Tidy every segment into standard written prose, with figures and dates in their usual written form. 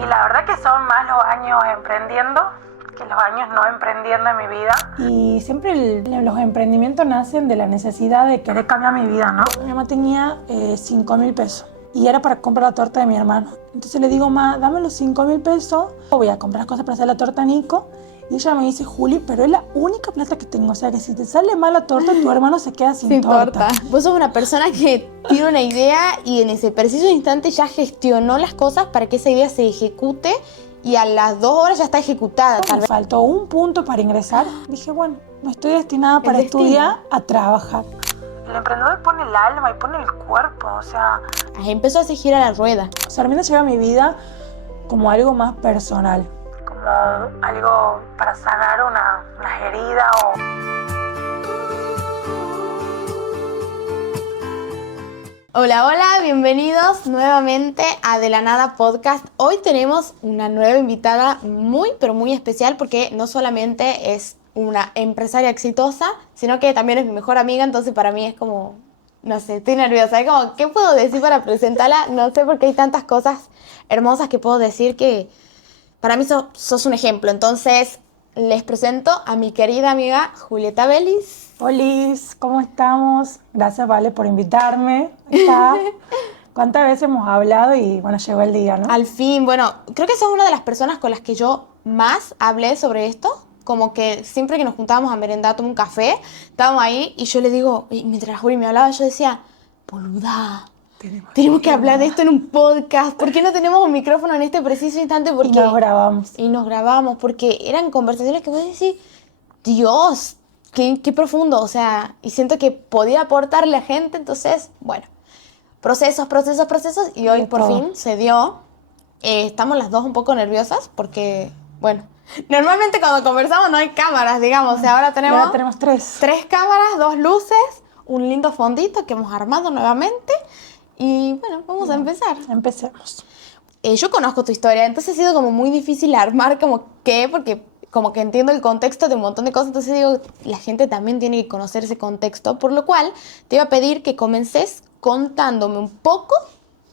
Y la verdad que son más los años emprendiendo que los años no emprendiendo en mi vida. Y siempre los emprendimientos nacen de la necesidad de querer cambiar mi vida, ¿no? Mi mamá tenía 5.000 pesos y era para comprar la torta de mi hermano. Entonces le digo, ma, dame los 5.000 pesos, voy a comprar cosas para hacer la torta a Nico. Y ella me dice, Juli, pero es la única plata que tengo. O sea, que si te sale mal la torta, tu hermano se queda sin torta. Vos sos una persona que tiene una idea y en ese preciso instante ya gestionó las cosas para que esa idea se ejecute y a las 2 horas ya está ejecutada. Me faltó un punto para ingresar. Dije, bueno, no estoy destinada para estudiar a trabajar. El emprendedor pone el alma y pone el cuerpo, o sea... Ahí empezó a seguir a la rueda. O sea, a mí me llega a mi vida como algo más personal. Como algo para sanar una herida o... Hola, hola, bienvenidos nuevamente a De la Nada Podcast. Hoy tenemos una nueva invitada muy, pero muy especial porque no solamente es una empresaria exitosa, sino que también es mi mejor amiga, entonces para mí es como, no sé, estoy nerviosa. Es como, ¿qué puedo decir para presentarla? No sé, porque hay tantas cosas hermosas que puedo decir que para mí sos un ejemplo. Entonces, les presento a mi querida amiga Julieta Vélez. Olis, ¿cómo estamos? Gracias, Vale, por invitarme. Acá. ¿Cuántas veces hemos hablado? Y bueno, llegó el día, ¿no? Al fin, bueno, creo que sos una de las personas con las que yo más hablé sobre esto. Como que siempre que nos juntábamos a merendar, tomar un café, estábamos ahí y yo le digo, y mientras Juli me hablaba, yo decía, boluda, tenemos que hablar de esto en un podcast. ¿Por qué no tenemos un micrófono en este preciso instante? Porque, y nos grabamos. Y nos grabamos, porque eran conversaciones que vos decís, Dios, qué profundo. O sea, y siento que podía aportarle a gente, entonces, bueno, procesos, y hoy por fin se dio. Estamos las dos un poco nerviosas porque, bueno, normalmente cuando conversamos no hay cámaras, digamos. O sea, ahora tenemos tres cámaras, 2 luces, un lindo fondito que hemos armado nuevamente. Y bueno, vamos a empezar. Empecemos. Yo conozco tu historia, entonces ha sido como muy difícil armar porque como que entiendo el contexto de un montón de cosas, entonces digo, la gente también tiene que conocer ese contexto, por lo cual te iba a pedir que comences contándome un poco,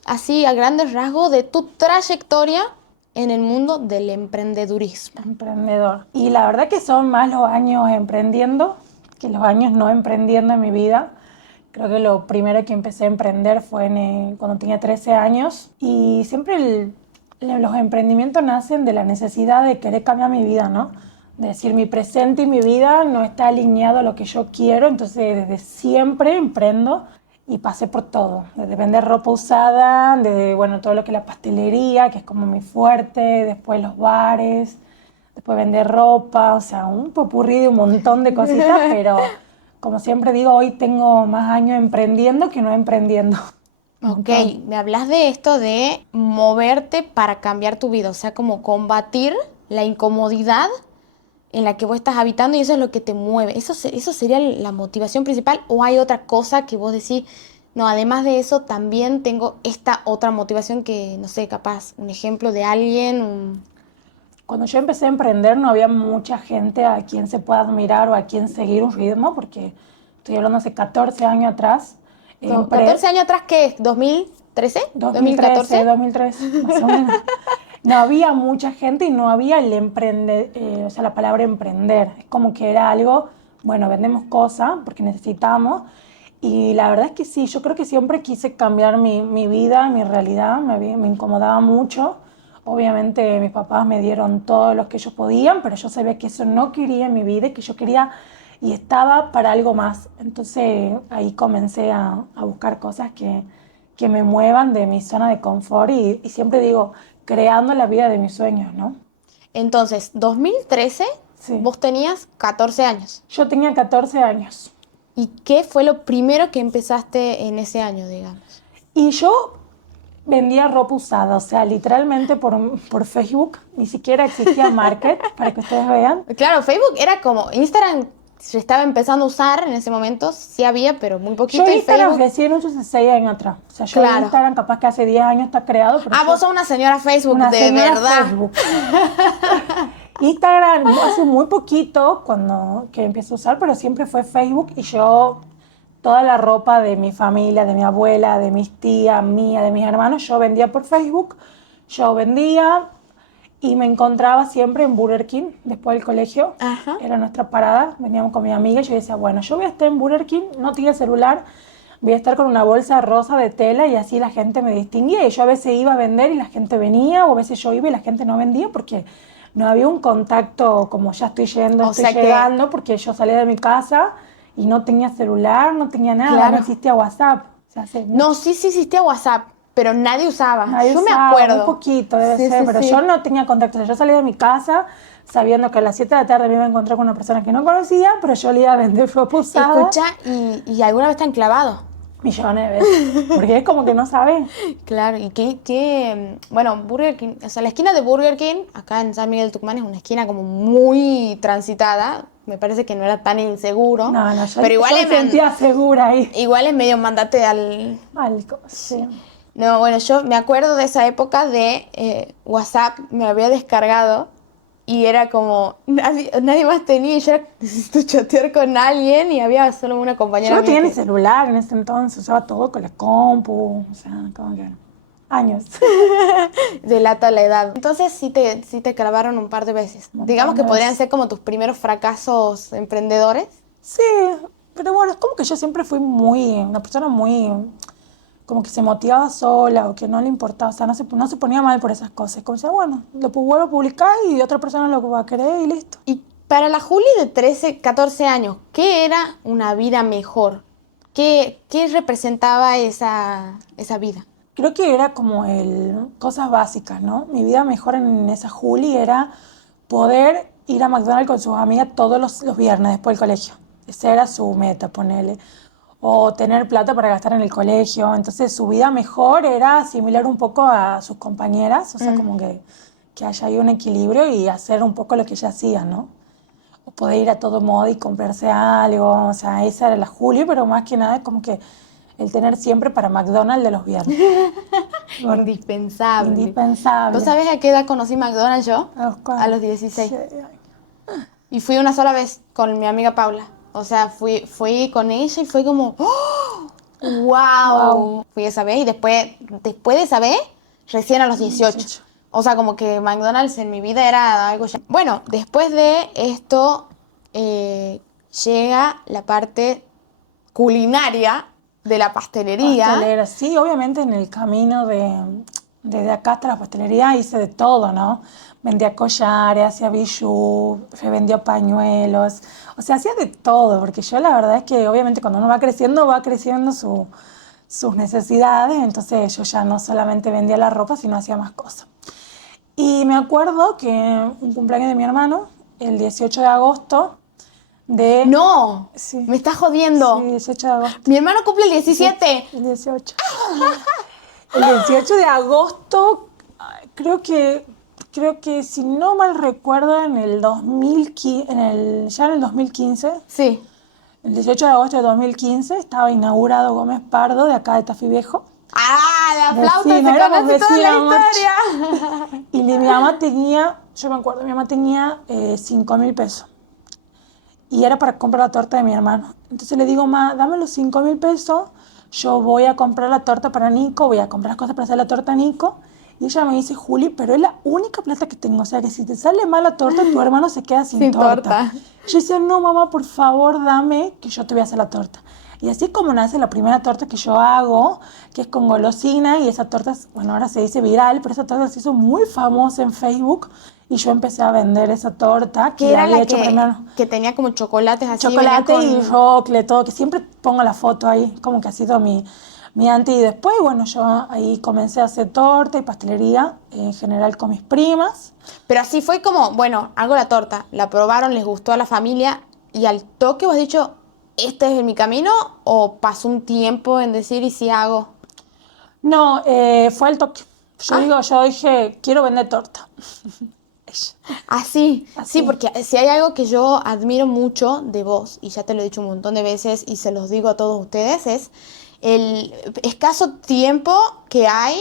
así a grandes rasgos, de tu trayectoria en el mundo del emprendedurismo. Emprendedor. Y la verdad que son más los años emprendiendo que los años no emprendiendo en mi vida. Creo que lo primero que empecé a emprender fue cuando tenía 13 años. Y siempre los emprendimientos nacen de la necesidad de querer cambiar mi vida, ¿no? De decir, mi presente y mi vida no está alineado a lo que yo quiero. Entonces, desde siempre emprendo. Y pasé por todo, desde vender ropa usada, desde, bueno, todo lo que es la pastelería, que es como mi fuerte, después los bares, después vender ropa, o sea, un popurrí de un montón de cositas, pero como siempre digo, hoy tengo más años emprendiendo que no emprendiendo. Ok, me hablas de esto de moverte para cambiar tu vida, o sea, como combatir la incomodidad en la que vos estás habitando y eso es lo que te mueve. ¿Eso sería la motivación principal o hay otra cosa que vos decís, no, además de eso también tengo esta otra motivación que, no sé, capaz, un ejemplo de alguien? Cuando yo empecé a emprender no había mucha gente a quien se pueda admirar o a quien seguir un ritmo, porque estoy hablando hace 14 años atrás. ¿14 años atrás qué es? ¿2013? 2013, 2013, más o menos. No había mucha gente y no había el o sea, la palabra emprender. Es como que era algo, bueno, vendemos cosas porque necesitamos. Y la verdad es que sí, yo creo que siempre quise cambiar mi vida, mi realidad, me incomodaba mucho. Obviamente mis papás me dieron todo lo que ellos podían, pero yo sabía que eso no quería en mi vida y que yo quería y estaba para algo más. Entonces ahí comencé a buscar cosas que me muevan de mi zona de confort y siempre digo, creando la vida de mis sueños, ¿no? Entonces, 2013, sí. Vos tenías 14 años. Yo tenía 14 años. ¿Y qué fue lo primero que empezaste en ese año, digamos? Y yo vendía ropa usada, o sea, literalmente por Facebook, ni siquiera existía Market, para que ustedes vean. Claro, Facebook era como Instagram. Se estaba empezando a usar en ese momento, sí había, pero muy poquito. Yo Instagram recién uso hace 6 años atrás. O sea, yo Instagram capaz que hace 10 años está creado. Pero vos sos una señora Facebook, de verdad. Facebook. Instagram hace muy poquito que empecé a usar, pero siempre fue Facebook y yo, toda la ropa de mi familia, de mi abuela, de mis tías, mía, de mis hermanos, yo vendía por Facebook. Yo vendía, Y me encontraba siempre en Burger King, después del colegio. Ajá. Era nuestra parada, veníamos con mi amiga y yo decía, bueno, yo voy a estar en Burger King, no tenía celular, voy a estar con una bolsa rosa de tela y así la gente me distinguía. Y yo a veces iba a vender y la gente venía, o a veces yo iba y la gente no vendía porque no había un contacto como ya estoy yendo, O sea que- llegando, porque yo salía de mi casa y no tenía celular, no tenía nada, Claro. no existía WhatsApp. O sea, hace No, sí existía WhatsApp, pero nadie usaba. Nadie Yo me usaba, acuerdo. un poquito debe Sí, ser, sí, pero sí. yo no tenía contacto. O sea, yo salía de mi casa sabiendo que a las 7 de la tarde me iba a encontrar con una persona que no conocía, pero yo le iba a vender ropa usada Escucha, y alguna vez te han clavado. millones de veces. Porque es como que no sabes. Claro, y bueno, Burger King, o sea, la esquina de Burger King, acá en San Miguel de Tucumán, es una esquina como muy transitada. Me parece que no era tan inseguro. No, no, yo, pero igual yo me sentía segura ahí. igual es medio mandate al... Algo, sí. No, bueno, yo me acuerdo de esa época de WhatsApp, me había descargado y era como, nadie más tenía, y yo necesito chatear con alguien y había solo una Yo compañera no mía tenía ni que- celular en ese entonces, usaba todo con la compu, o sea, como que años. delata la edad. Entonces sí te clavaron un par de veces. Un Digamos montón que de podrían veces. ser como tus primeros fracasos emprendedores. Sí, pero bueno, es como que yo siempre fui una persona muy, como que se motivaba sola o que no le importaba, o sea, no se ponía mal por esas cosas. Como decía, bueno, vuelvo a publicar y otra persona lo va a querer y listo. Y para la Juli de 13, 14 años, ¿qué era una vida mejor? ¿Qué representaba esa vida? Creo que era como cosas básicas, ¿no? Mi vida mejor en esa Juli era poder ir a McDonald's con sus amigas todos los viernes después del colegio. Esa era su meta, ponerle. O tener plata para gastar en el colegio. Entonces su vida mejor era asimilar un poco a sus compañeras, o sea, como que haya ahí un equilibrio y hacer un poco lo que ella hacía, ¿no? O poder ir a todo modo y comprarse algo, o sea, esa era la Juli, pero más que nada es como que el tener siempre para McDonald's de los viernes. Bueno, Indispensable. indispensable. ¿Vos sabés a qué edad conocí McDonald's yo? ¿A los cuántos? A los 16. Sí. Y fui una sola vez con mi amiga Paula. O sea, fui con ella y fue como, ¡oh! ¡Wow! Wow. Fui esa vez y después de esa vez, recién a los 18. 18. O sea, como que McDonald's en mi vida era algo ya. Bueno, después de esto llega la parte culinaria de la pastelería. Pastelera, sí, obviamente en el camino desde acá hasta la pastelería hice de todo, ¿no? Vendía collares, hacía bijú, vendía pañuelos, o sea, hacía de todo, porque yo la verdad es que obviamente cuando uno va creciendo sus necesidades, entonces yo ya no solamente vendía la ropa, sino hacía más cosas. Y me acuerdo que un cumpleaños de mi hermano, el 18 de agosto de... ¡No! Sí. Me estás jodiendo. Sí, 18 de agosto. Mi hermano cumple el 17. El 18. El 18 de agosto, creo que si no mal recuerdo, en el 2015, ya en el 2015, Sí. el 18 de agosto de 2015, estaba inaugurado Gómez Pardo de acá de Tafí Viejo. ¡Ah! La flauta Vecina, se éramos conoce toda la vecinas, historia. Y mi mamá tenía, yo me acuerdo, mi mamá tenía 5.000 pesos. Y era para comprar la torta de mi hermano. Entonces le digo, ma, dame los 5.000 pesos, yo voy a comprar la torta para Nico, voy a comprar las cosas para hacer la torta a Nico. Y ella me dice, Juli, pero es la única plata que tengo. O sea, que si te sale mal la torta, tu hermano se queda sin Sin torta. torta. Yo decía, no, mamá, por favor, dame, que yo te voy a hacer la torta. Y así como nace la primera torta que yo hago, que es con golosina, y esa torta, bueno, ahora se dice viral, pero esa torta se hizo muy famosa en Facebook, y yo empecé a vender esa torta, Que era había la hecho primero que tenía como chocolates así. chocolate venía y rocle, todo, que siempre pongo la foto ahí, como que ha sido mi antes y después. Bueno, yo ahí comencé a hacer torta y pastelería, en general con mis primas. Pero así fue como, bueno, hago la torta, la probaron, les gustó a la familia y al toque vos has dicho, ¿este es mi camino? ¿O pasó un tiempo en decir y si hago? No, fue el toque. Yo dije, quiero vender torta. Así, Así. sí, porque si hay algo que yo admiro mucho de vos, y ya te lo he dicho un montón de veces y se los digo a todos ustedes, es el escaso tiempo que hay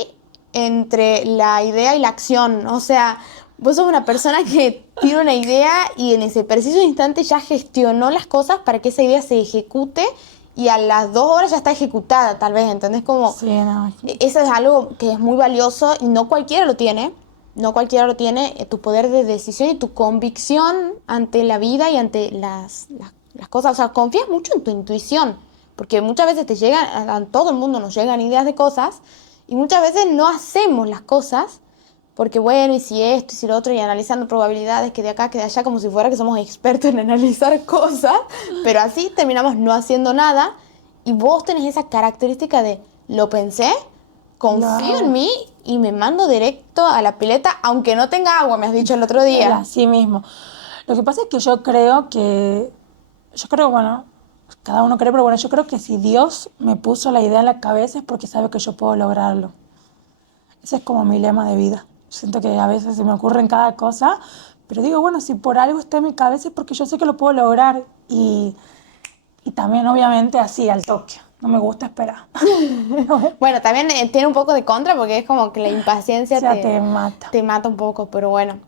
entre la idea y la acción. O sea, vos sos una persona que tiene una idea y en ese preciso instante ya gestionó las cosas para que esa idea se ejecute y a las 2 horas ya está ejecutada, tal vez, ¿entendés? Como, Sí, no. eso es algo que es muy valioso y no cualquiera lo tiene. no cualquiera lo tiene, tu poder de decisión y tu convicción ante la vida y ante las cosas. O sea, confías mucho en tu intuición, porque muchas veces te llegan, a todo el mundo nos llegan ideas de cosas y muchas veces no hacemos las cosas porque bueno, y si esto, y si lo otro, y analizando probabilidades que de acá, que de allá, como si fuera que somos expertos en analizar cosas, pero así terminamos no haciendo nada y vos tenés esa característica de lo pensé, confío en No, mí y me mando directo a la pileta, aunque no tenga agua, me has dicho el otro día. así mismo. Lo que pasa es que yo creo, bueno, cada uno cree, pero bueno, yo creo que si Dios me puso la idea en la cabeza es porque sabe que yo puedo lograrlo. Ese es como mi lema de vida. Siento que a veces se me ocurren cada cosa, pero digo, bueno, si por algo está en mi cabeza es porque yo sé que lo puedo lograr. Y también, obviamente, así, al toque. No me gusta esperar. Bueno, también tiene un poco de contra porque es como que la O impaciencia sea, te mata. te mata un poco, pero bueno.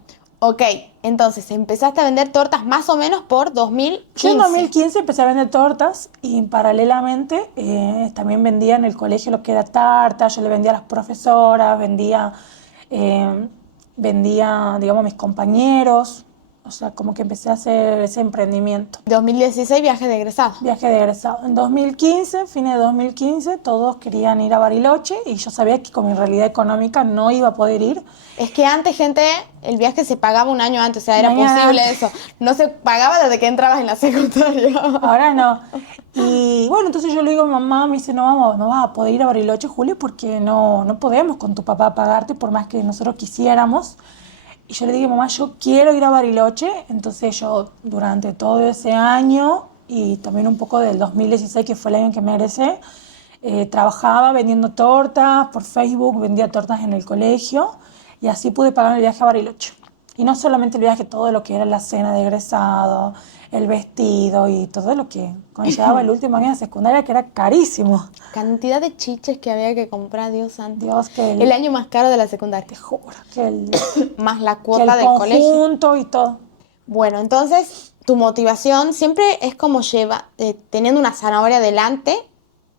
Ok, entonces empezaste a vender tortas más o menos por Yo en 2015. 2015 empecé a vender tortas y paralelamente también vendía en el colegio lo que era tarta, yo le vendía a las profesoras, eh, vendía, digamos, a mis compañeros, o sea, como que empecé a hacer ese emprendimiento. 2016, viaje de egresado. Viaje de egresado. En 2015, fines de 2015, todos querían ir a Bariloche y yo sabía que con mi realidad económica no iba a poder ir. Es que antes, gente, el viaje se pagaba un año antes, o sea, Un era año posible antes. eso. No se pagaba desde que entrabas en la secundaria. Ahora no. Y bueno, entonces yo le digo a mi mamá, me dice, no vas a poder ir a Bariloche, Julio, porque no podemos con tu papá pagarte por más que nosotros quisiéramos. Y yo le dije, mamá, yo quiero ir a Bariloche. Entonces yo durante todo ese año y también un poco del 2016, que fue el año en que me egresé, trabajaba vendiendo tortas por Facebook, vendía tortas en el colegio y así pude pagar el viaje a Bariloche. Y no solamente el viaje, todo lo que era la cena de egresado, el vestido y todo lo que conllevaba el último año de secundaria, que era carísimo. Cantidad de chiches que había que comprar, Dios santo. Dios, El año más caro de la te secundaria. juro, Más la que cuota el del colegio. conjunto y todo. Bueno, entonces tu motivación siempre es como teniendo una zanahoria delante,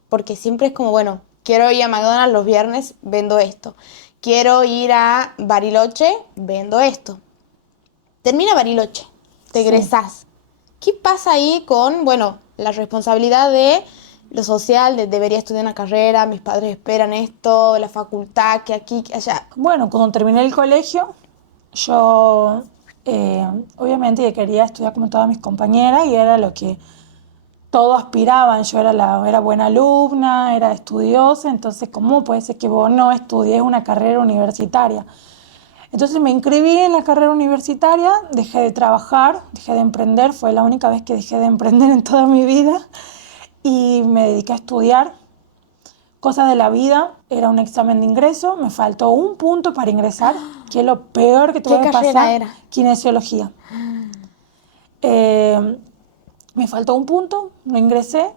porque siempre es como, bueno, quiero ir a McDonald's los viernes, vendo esto. Quiero ir a Bariloche, vendo esto. Termina Bariloche, te Sí. egresás. ¿Qué pasa ahí con, bueno, la responsabilidad de lo social, de debería estudiar una carrera, mis padres esperan esto, la facultad, que aquí, que allá? Bueno, cuando terminé el colegio, yo obviamente que quería estudiar como todas mis compañeras y era lo que todos aspiraban. Yo era buena alumna, era estudiosa, entonces ¿cómo puede ser que vos no estudies una carrera universitaria? Entonces me inscribí en la carrera universitaria, dejé de trabajar, dejé de emprender, fue la única vez que dejé de emprender en toda mi vida y me dediqué a estudiar. Cosas de la vida, era un examen de ingreso, me faltó un punto para ingresar, que es lo peor que te ¿Qué puede carrera pasar, era? kinesiología. Eh, Me faltó un punto, no ingresé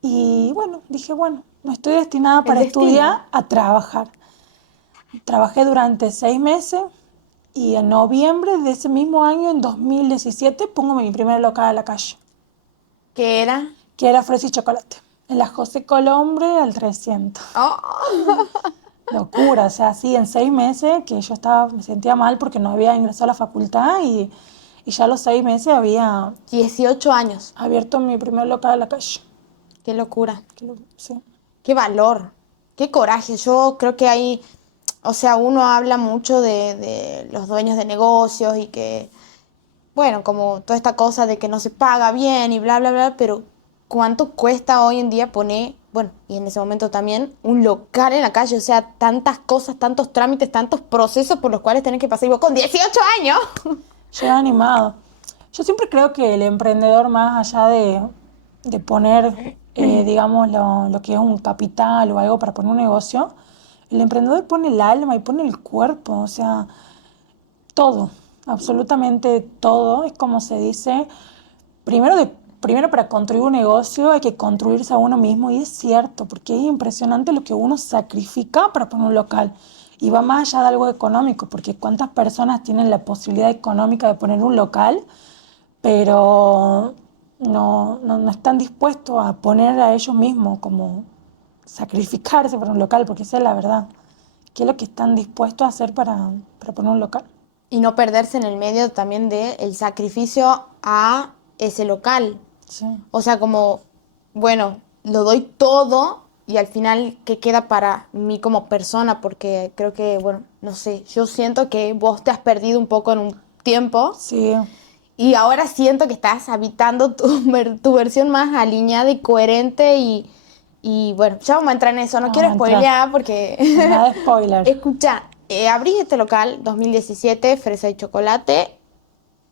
y bueno, dije, bueno, no estoy destinada El para destino. estudiar, a trabajar. Trabajé durante 6 meses y en noviembre de ese mismo año, en 2017, pongo mi primer local a la calle, ¿Qué era? que era Fresa y Chocolate, en la José Colombre al 300. Oh. Locura, o sea, así en 6 meses que yo me sentía mal porque no había ingresado a la facultad y ya a los 6 meses había 18 años. abierto mi primer local a la calle. Qué locura. Sí. Qué valor. Qué coraje. Yo creo que hay, o sea, uno habla mucho de los dueños de negocios y que, bueno, como toda esta cosa de que no se paga bien y bla, bla, bla, pero ¿cuánto cuesta hoy en día poner, bueno, y en ese momento también, un local en la calle? O sea, tantas cosas, tantos trámites, tantos procesos por los cuales tenés que pasar y vos con 18 años. Yo he animado. Yo siempre creo que el emprendedor, más allá de poner, digamos, lo que es un capital o algo para poner un negocio, el emprendedor pone el alma y pone el cuerpo, o sea, todo, absolutamente todo. Es como se dice, primero para construir un negocio hay que construirse a uno mismo y es cierto, porque es impresionante lo que uno sacrifica para poner un local. Y va más allá de algo económico, porque cuántas personas tienen la posibilidad económica de poner un local, pero no están dispuestos a poner a ellos mismos como sacrificarse por un local, porque esa es la verdad. qué es lo que están dispuestos a hacer para poner un local. Y no perderse en el medio también del sacrificio a ese local. Sí. O sea, como, bueno, lo doy todo y al final, ¿qué queda para mí como persona? Porque creo que, bueno, no sé, yo siento que vos te has perdido un poco en un tiempo Sí, y ahora siento que estás habitando tu versión más alineada y coherente y bueno, ya vamos a entrar en eso. No vamos quiero a entrar. spoilear No, porque... nada de spoiler. Escucha, abrís este local 2017, Fresa y Chocolate.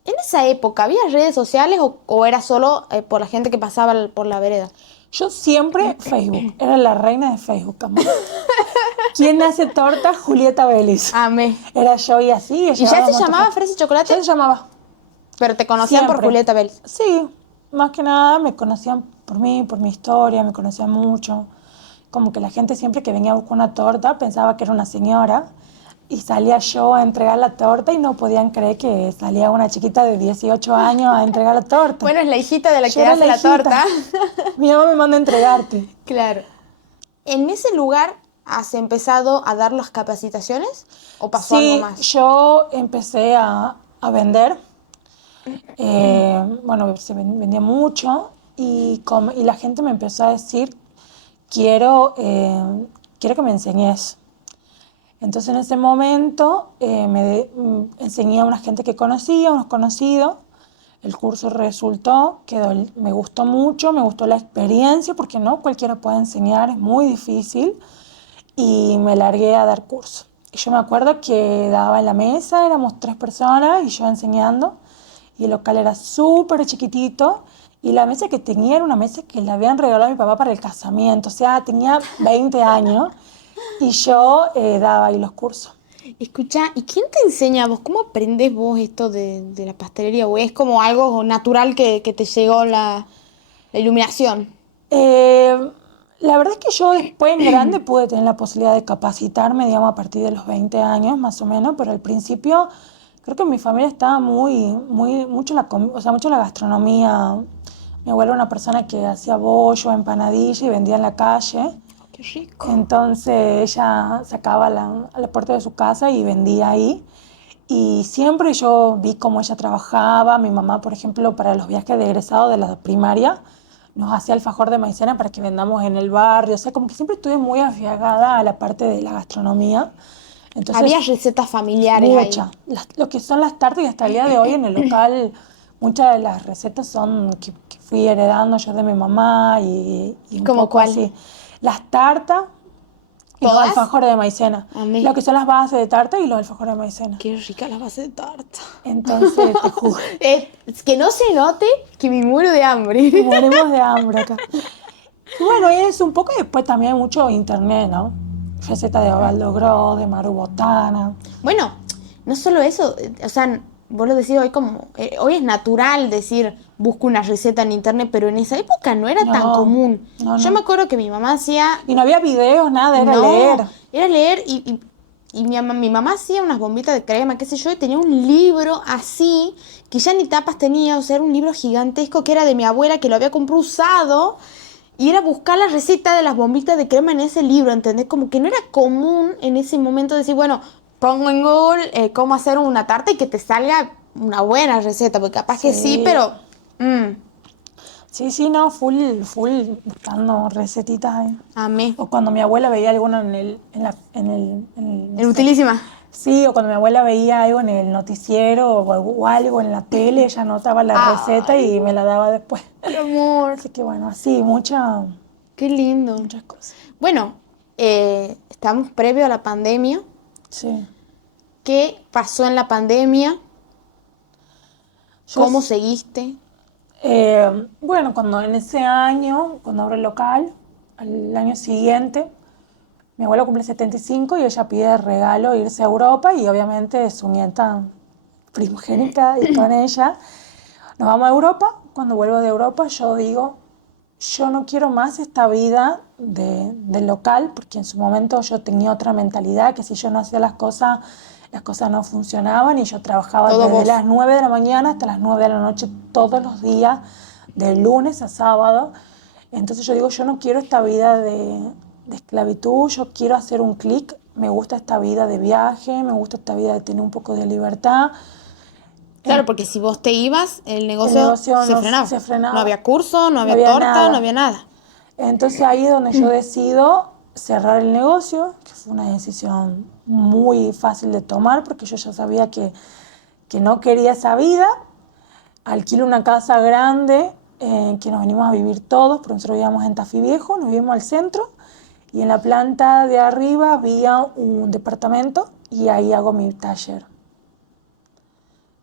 En esa época, ¿había redes sociales o era solo por la gente que pasaba por la vereda? Yo siempre Facebook, era la reina de Facebook, amor. ¿Quién hace torta? Julieta Vélez. Amé. Era yo y así. ¿Y ya se llamaba Fresa y Chocolate? Ya se llamaba. Pero te conocían por Siempre. Julieta Bell. Sí, más que nada me conocían por mí, por mi historia, me conocían mucho. Como que la gente siempre que venía a buscar una torta pensaba que era una señora y salía yo a entregar la torta y no podían creer que salía una chiquita de 18 años a entregar la torta. Bueno, es la hijita de la Yo que era hace la hijita. torta. Mi mamá me manda a entregarte. Claro. ¿En ese lugar has empezado a dar las capacitaciones o pasó algo Sí, más? yo empecé a vender. Bueno, vendía mucho y la gente me empezó a decir, quiero que me enseñes. Entonces en ese momento enseñé a una gente que conocía, unos conocidos. El curso resultó, me gustó mucho, me gustó la experiencia, porque no cualquiera puede enseñar, es muy difícil. Y me largué a dar curso. Y yo me acuerdo que daba en la mesa, éramos 3 personas y yo enseñando. Y el local era súper chiquitito. Y la mesa que tenía era una mesa que le habían regalado a mi papá para el casamiento. O sea, tenía 20 años y yo daba ahí los cursos. Escucha, ¿y quién te enseña a vos? ¿Cómo aprendes vos esto de la pastelería? ¿O es como algo natural que te llegó la iluminación? Eh, la verdad es que yo después en grande pude tener la posibilidad de capacitarme, digamos, a partir de los 20 años más o menos, pero al principio creo que mi familia estaba mucho la gastronomía. Mi abuela era una persona que hacía bollo, empanadilla y vendía en la calle. Qué rico. Entonces ella sacaba a la puerta de su casa y vendía ahí. Y siempre yo vi cómo ella trabajaba. Mi mamá, por ejemplo, para los viajes de egresado de la primaria, nos hacía alfajor de maicena para que vendamos en el barrio. O sea, como que siempre estuve muy afiagada a la parte de la gastronomía. Entonces, Había recetas familiares muchas. ahí. Lo que son las tartas y hasta el día de hoy en el local, muchas de las recetas son que fui heredando yo de mi mamá y un ¿Cómo poco cuál? así. Las tartas y los ¿Todas? alfajores de maicena. Amé. Lo que son las bases de tarta y los alfajores de maicena. Qué rica la base de tarta. Entonces, te juro, Es que no se note que me muero de hambre. morimos de hambre acá. Y bueno, y es un poco, y después también hay mucho internet, ¿no? Receta de Osvaldo Gross, de Maru Botana. Bueno, no solo eso, o sea, vos lo decís hoy como, hoy es natural decir, busco una receta en internet, pero en esa época no era tan No, común. no, Yo no. me acuerdo que mi mamá hacía, Y no había videos, nada, era no, leer. era leer y mi mamá hacía unas bombitas de crema, qué sé yo, y tenía un libro así, que ya ni tapas tenía, o sea, era un libro gigantesco que era de mi abuela, que lo había comprado usado, y era buscar la receta de las bombitas de crema en ese libro, ¿entendés? Como que no era común en ese momento decir, bueno, pongo en Google cómo hacer una tarta y que te salga una buena receta, porque capaz que sí, pero... Sí, no, full buscando recetitas ahí. amé. O cuando mi abuela veía alguno no En sé. utilísima. Sí, o cuando mi abuela veía algo en el noticiero o algo en la tele, ella anotaba la receta y me la daba después. Qué amor. Así que bueno, así, Qué lindo. muchas cosas. Bueno, estamos previo a la pandemia. Sí. ¿Qué pasó en la pandemia? Yo ¿Cómo s- seguiste? Bueno, cuando abro el local, al año siguiente, mi abuela cumple 75 y ella pide de regalo irse a Europa y obviamente su nieta primogénita y con ella nos vamos a Europa. Cuando vuelvo de Europa yo digo, yo no quiero más esta vida del local, porque en su momento yo tenía otra mentalidad, que si yo no hacía las cosas no funcionaban y yo trabajaba Todo desde vos. las 9 de la mañana hasta las 9 de la noche todos los días, de lunes a sábado. Entonces yo digo, yo no quiero esta vida de esclavitud, yo quiero hacer un clic me gusta esta vida de viaje, me gusta esta vida de tener un poco de libertad. Claro, porque si vos te ibas, el negocio, se frenaba. No había curso, no había torta, nada. No había nada. Entonces ahí es donde yo decido cerrar el negocio, que fue una decisión muy fácil de tomar porque yo ya sabía que no quería esa vida. Alquilo una casa grande que nos venimos a vivir todos, porque nosotros vivíamos en Tafí Viejo, nos vivimos al centro y en la planta de arriba había un departamento y ahí hago mi taller.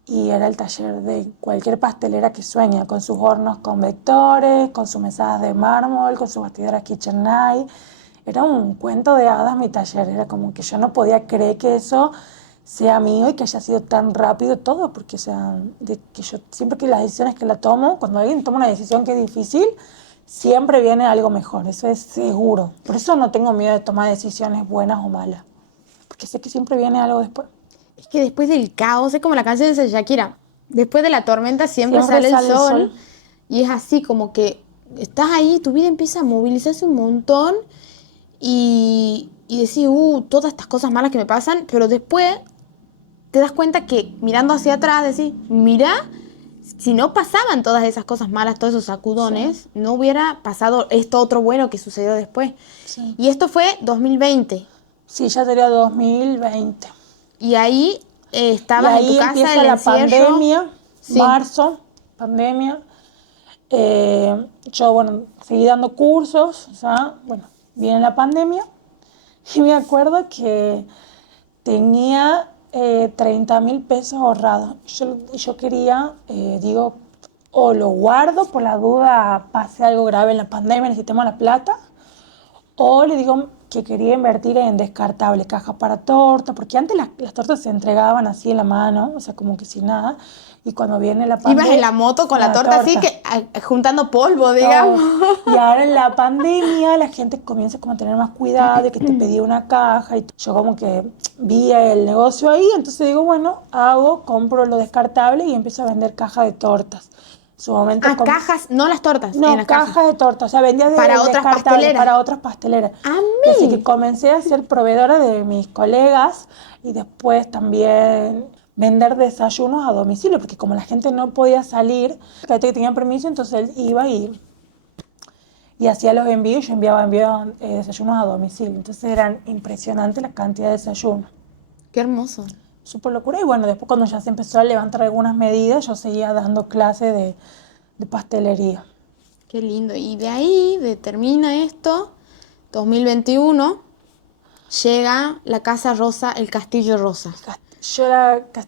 Y era el taller de cualquier pastelera que sueña, con sus hornos convectores, con sus mesadas de mármol, con sus batidoras KitchenAid. Era un cuento de hadas mi taller, era como que yo no podía creer que eso sea mío y que haya sido tan rápido todo, porque o sea, de que yo siempre que las decisiones que la tomo, cuando alguien toma una decisión que es difícil, siempre viene algo mejor, eso es seguro. Por eso no tengo miedo de tomar decisiones buenas o malas, porque sé que siempre viene algo después. Es que después del caos, es como la canción de Shakira, después de la tormenta siempre sale el sol. Y es así como que estás ahí, tu vida empieza a movilizarse un montón y decís, todas estas cosas malas que me pasan, pero después te das cuenta que mirando hacia atrás decís, mira, si no pasaban todas esas cosas malas, todos esos sacudones, no hubiera pasado esto otro bueno que sucedió después. Sí. Y esto fue 2020. Sí, ya sería 2020. Y ahí estabas en tu casa, empieza la pandemia, sí. Marzo, pandemia. Yo, bueno, seguí dando cursos, o sea, bueno, viene la pandemia y me acuerdo que tenía 30.000 pesos ahorrados. Yo quería, digo, o lo guardo por la duda pase algo grave en la pandemia, necesitemos la plata, o le digo que quería invertir en descartable, cajas para torta, porque antes las tortas se entregaban así en la mano, o sea, como que sin nada, y cuando viene la pandemia... Ibas en la moto con la torta así, que juntando polvo, digamos. Y ahora en la pandemia la gente comienza como a tener más cuidado de que te pedía una caja, y yo como que vi el negocio ahí, entonces digo, bueno, compro lo descartable y empiezo a vender cajas de tortas. Su momento cajas, no las tortas. No, cajas de tortas, o sea, vendía para otras pasteleras. Para otras pasteleras. Y así que comencé a ser proveedora de mis colegas y después también vender desayunos a domicilio, porque como la gente no podía salir, fíjate que tenía permiso, entonces él iba y hacía los envíos, yo enviaba desayunos a domicilio. Entonces eran impresionantes la cantidad de desayunos. Qué hermoso. Súper locura. Y bueno, después cuando ya se empezó a levantar algunas medidas, yo seguía dando clases de pastelería. Qué lindo. Y de ahí termina esto, 2021, llega la Casa Rosa, el Castillo Rosa.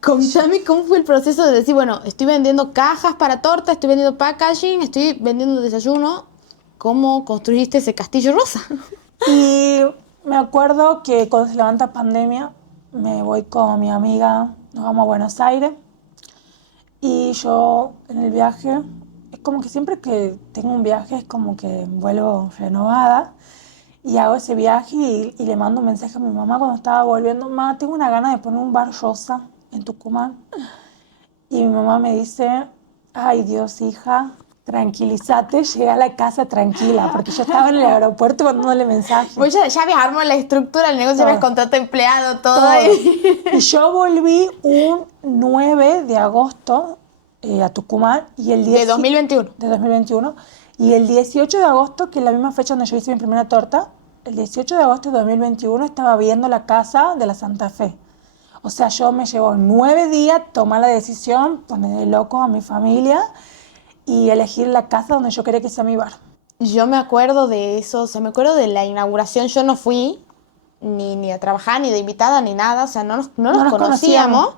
Contame cómo fue el proceso de decir, bueno, estoy vendiendo cajas para torta, estoy vendiendo packaging, estoy vendiendo desayuno. ¿Cómo construiste ese Castillo Rosa? Y me acuerdo que cuando se levanta pandemia, me voy con mi amiga, nos vamos a Buenos Aires y yo en el viaje, es como que siempre que tengo un viaje es como que vuelvo renovada y hago ese viaje y le mando un mensaje a mi mamá cuando estaba volviendo, mamá, tengo una gana de poner un bar rosa en Tucumán. Y mi mamá me dice, ay Dios, hija, tranquilízate, llegué a la casa tranquila, porque yo estaba en el aeropuerto mandándole mensajes. Pues ya habías armado la estructura del negocio, habías contrato empleado, todo. Y yo volví un 9 de agosto a Tucumán. Y el ¿De 2021? De 2021. Y el 18 de agosto, que es la misma fecha donde yo hice mi primera torta, el 18 de agosto de 2021 estaba viendo la casa de la Santa Fe. O sea, yo me llevó 9 días tomar la decisión, poner de loco a mi familia y elegir la casa donde yo quería que sea mi bar. Yo me acuerdo de eso, o sea, me acuerdo de la inauguración. Yo no fui ni a trabajar, ni de invitada, ni nada, o sea, no nos conocíamos.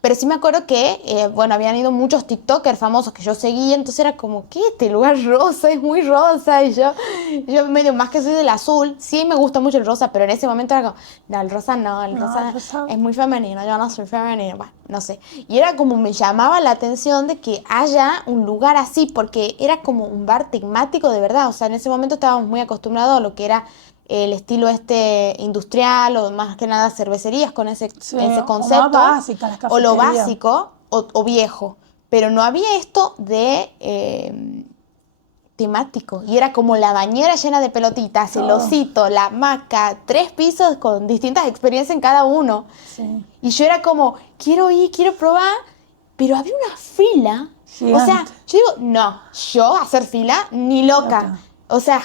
Pero sí me acuerdo que, bueno, habían ido muchos tiktokers famosos que yo seguía, entonces era como, ¿qué? Este lugar rosa, es muy rosa. Y yo medio más que soy del azul, sí me gusta mucho el rosa, pero en ese momento era como, no, el rosa no, el rosa es muy femenino, yo no soy femenina, bueno, no sé. Y era como, me llamaba la atención de que haya un lugar así, porque era como un bar temático de verdad, o sea, en ese momento estábamos muy acostumbrados a lo que era el estilo industrial o más que nada cervecerías con ese concepto. O básica, las o lo básico o viejo. Pero no había esto de temático. Y era como la bañera llena de pelotitas, el osito, la hamaca, 3 pisos con distintas experiencias en cada uno. Sí. Y yo era como, quiero ir, quiero probar, pero había una fila. Gigante. O sea, yo digo, no, yo hacer fila, ni loca. O sea,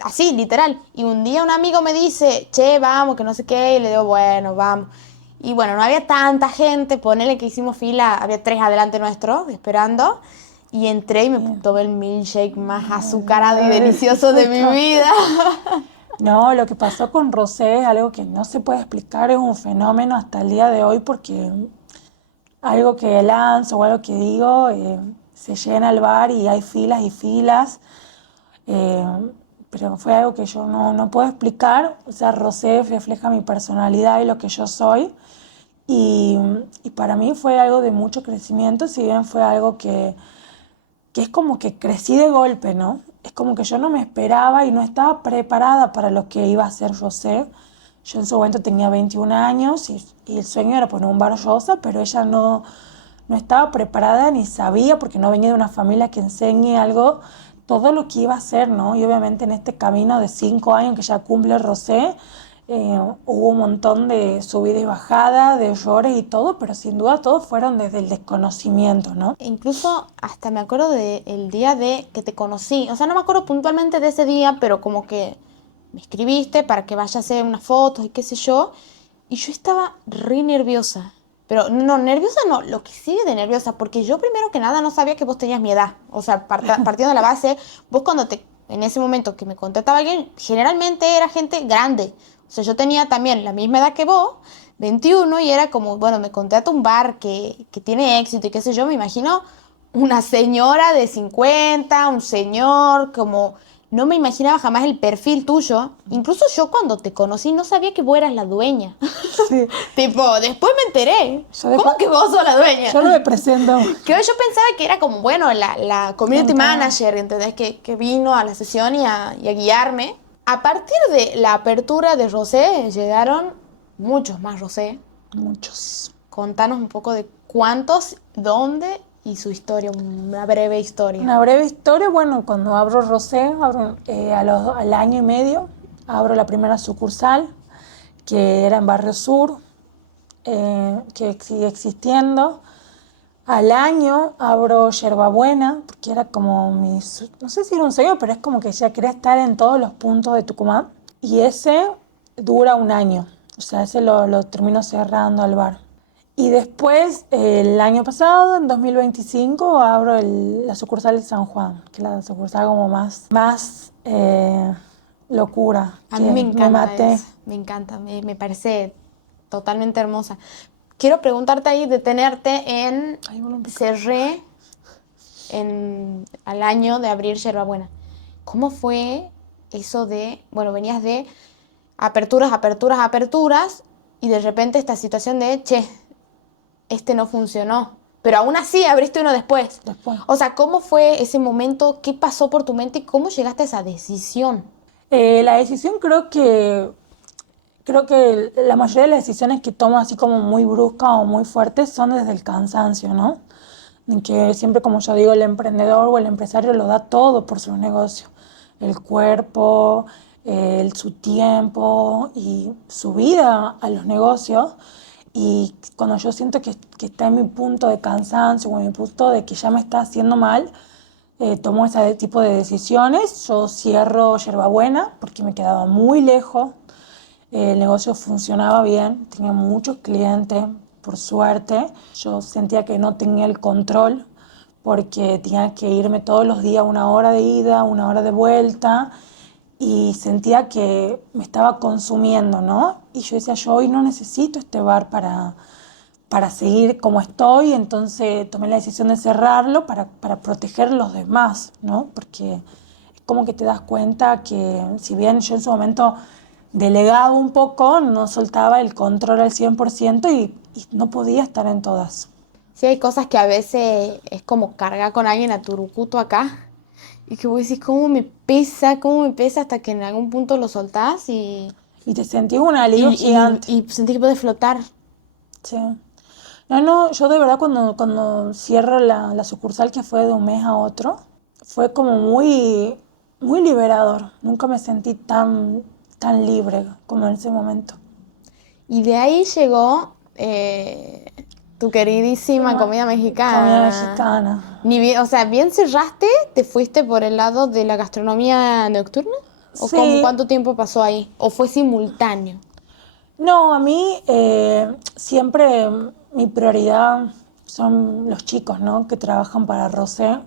así, literal. Y un día un amigo me dice, che, vamos, que no sé qué, y le digo, bueno, vamos. Y bueno, no había tanta gente, ponele que hicimos fila, había 3 adelante nuestro, esperando. Y entré y me tomé el milkshake más azucarado y delicioso de mi vida. No, lo que pasó con Rosé es algo que no se puede explicar, es un fenómeno hasta el día de hoy porque algo que lanzo o algo que digo, se llena el bar y hay filas y filas, pero fue algo que yo no puedo explicar. O sea, Rosé refleja mi personalidad y lo que yo soy, y para mí fue algo de mucho crecimiento, si bien fue algo que es como que crecí de golpe, ¿no? Es como que yo no me esperaba y no estaba preparada para lo que iba a ser Rosé. Yo en su momento tenía 21 años y el sueño era poner un bar rosa, pero ella no estaba preparada ni sabía, porque no venía de una familia que enseñe algo, todo lo que iba a hacer, ¿no? Y obviamente en este camino de 5 años que ya cumple Rosé, hubo un montón de subida y bajada, de errores y todo, pero sin duda todos fueron desde el desconocimiento, ¿no? Incluso hasta me acuerdo del día de que te conocí. O sea, no me acuerdo puntualmente de ese día, pero como que me escribiste para que vaya a hacer unas fotos y qué sé yo. Y yo estaba re nerviosa. Pero no, nerviosa no, lo que sigue de nerviosa, porque yo primero que nada no sabía que vos tenías mi edad. O sea, partiendo de la base, vos en ese momento que me contactaba alguien, generalmente era gente grande. O sea, yo tenía también la misma edad que vos, 21, y era como, bueno, me contrata un bar que tiene éxito y qué sé yo, me imagino una señora de 50, un señor, como no me imaginaba jamás el perfil tuyo. Incluso yo cuando te conocí no sabía que vos eras la dueña. Sí. Tipo, después me enteré. Yo ¿Cómo que vos sos la dueña? Yo no me presento. Que yo pensaba que era como, bueno, la community Claro. manager, ¿entendés? Que vino a la sesión y a guiarme. A partir de la apertura de Rosé, llegaron muchos más Rosé. Muchos. Contanos un poco de cuántos, dónde y su historia, una breve historia. Una breve historia, bueno, cuando abro Rosé, al año y medio, abro la primera sucursal, que era en Barrio Sur, que sigue existiendo. Al año abro Yerbabuena, porque era como no sé si era un sueño, pero es como que ya quería estar en todos los puntos de Tucumán. Y ese dura un año, o sea, ese lo termino cerrando al bar. Y después, el año pasado, en 2025, abro la sucursal de San Juan, que es la sucursal como más locura. A mí me encanta eso, me encanta, me parece totalmente hermosa. Quiero preguntarte ahí, detenerte en cerré al año de abrir Yerbabuena. ¿Cómo fue eso de, bueno, venías de aperturas, aperturas, aperturas, y de repente esta situación de, che, este no funcionó, pero aún así abriste uno después? O sea, ¿cómo fue ese momento? ¿Qué pasó por tu mente y cómo llegaste a esa decisión? La decisión creo que la mayoría de las decisiones que tomo así como muy bruscas o muy fuertes son desde el cansancio, ¿no? En que siempre, como yo digo, el emprendedor o el empresario lo da todo por su negocio. El cuerpo, su tiempo y su vida a los negocios. Y cuando yo siento que está en mi punto de cansancio o en mi punto de que ya me está haciendo mal, tomo ese tipo de decisiones. Yo cierro Yerbabuena porque me quedaba muy lejos. El negocio funcionaba bien, tenía muchos clientes, por suerte. Yo sentía que no tenía el control porque tenía que irme todos los días 1 hora de ida, 1 hora de vuelta, y sentía que me estaba consumiendo, ¿no? Y yo decía, yo hoy no necesito este bar para seguir como estoy, entonces tomé la decisión de cerrarlo para proteger a los demás, ¿no? Porque es como que te das cuenta que si bien yo en su momento delegaba un poco, no soltaba el control al 100% y no podía estar en todas. Sí, hay cosas que a veces es como cargar con alguien a turucuto acá y que vos decís, cómo me pesa hasta que en algún punto lo soltás y te sentís un alivio gigante. Y sentís que podés flotar. Sí. No, yo de verdad cuando cierro la sucursal, que fue de un mes a otro, fue como muy, muy liberador. Nunca me sentí tan libre como en ese momento. Y de ahí llegó tu queridísima comida Comida mexicana. mexicana. Ni bien, o sea, bien cerraste, te fuiste por el lado de la gastronomía nocturna. ¿O Sí, cuánto tiempo pasó ahí? ¿O fue simultáneo? no, a mí siempre mi prioridad son los chicos, ¿no? Que trabajan para Rosé.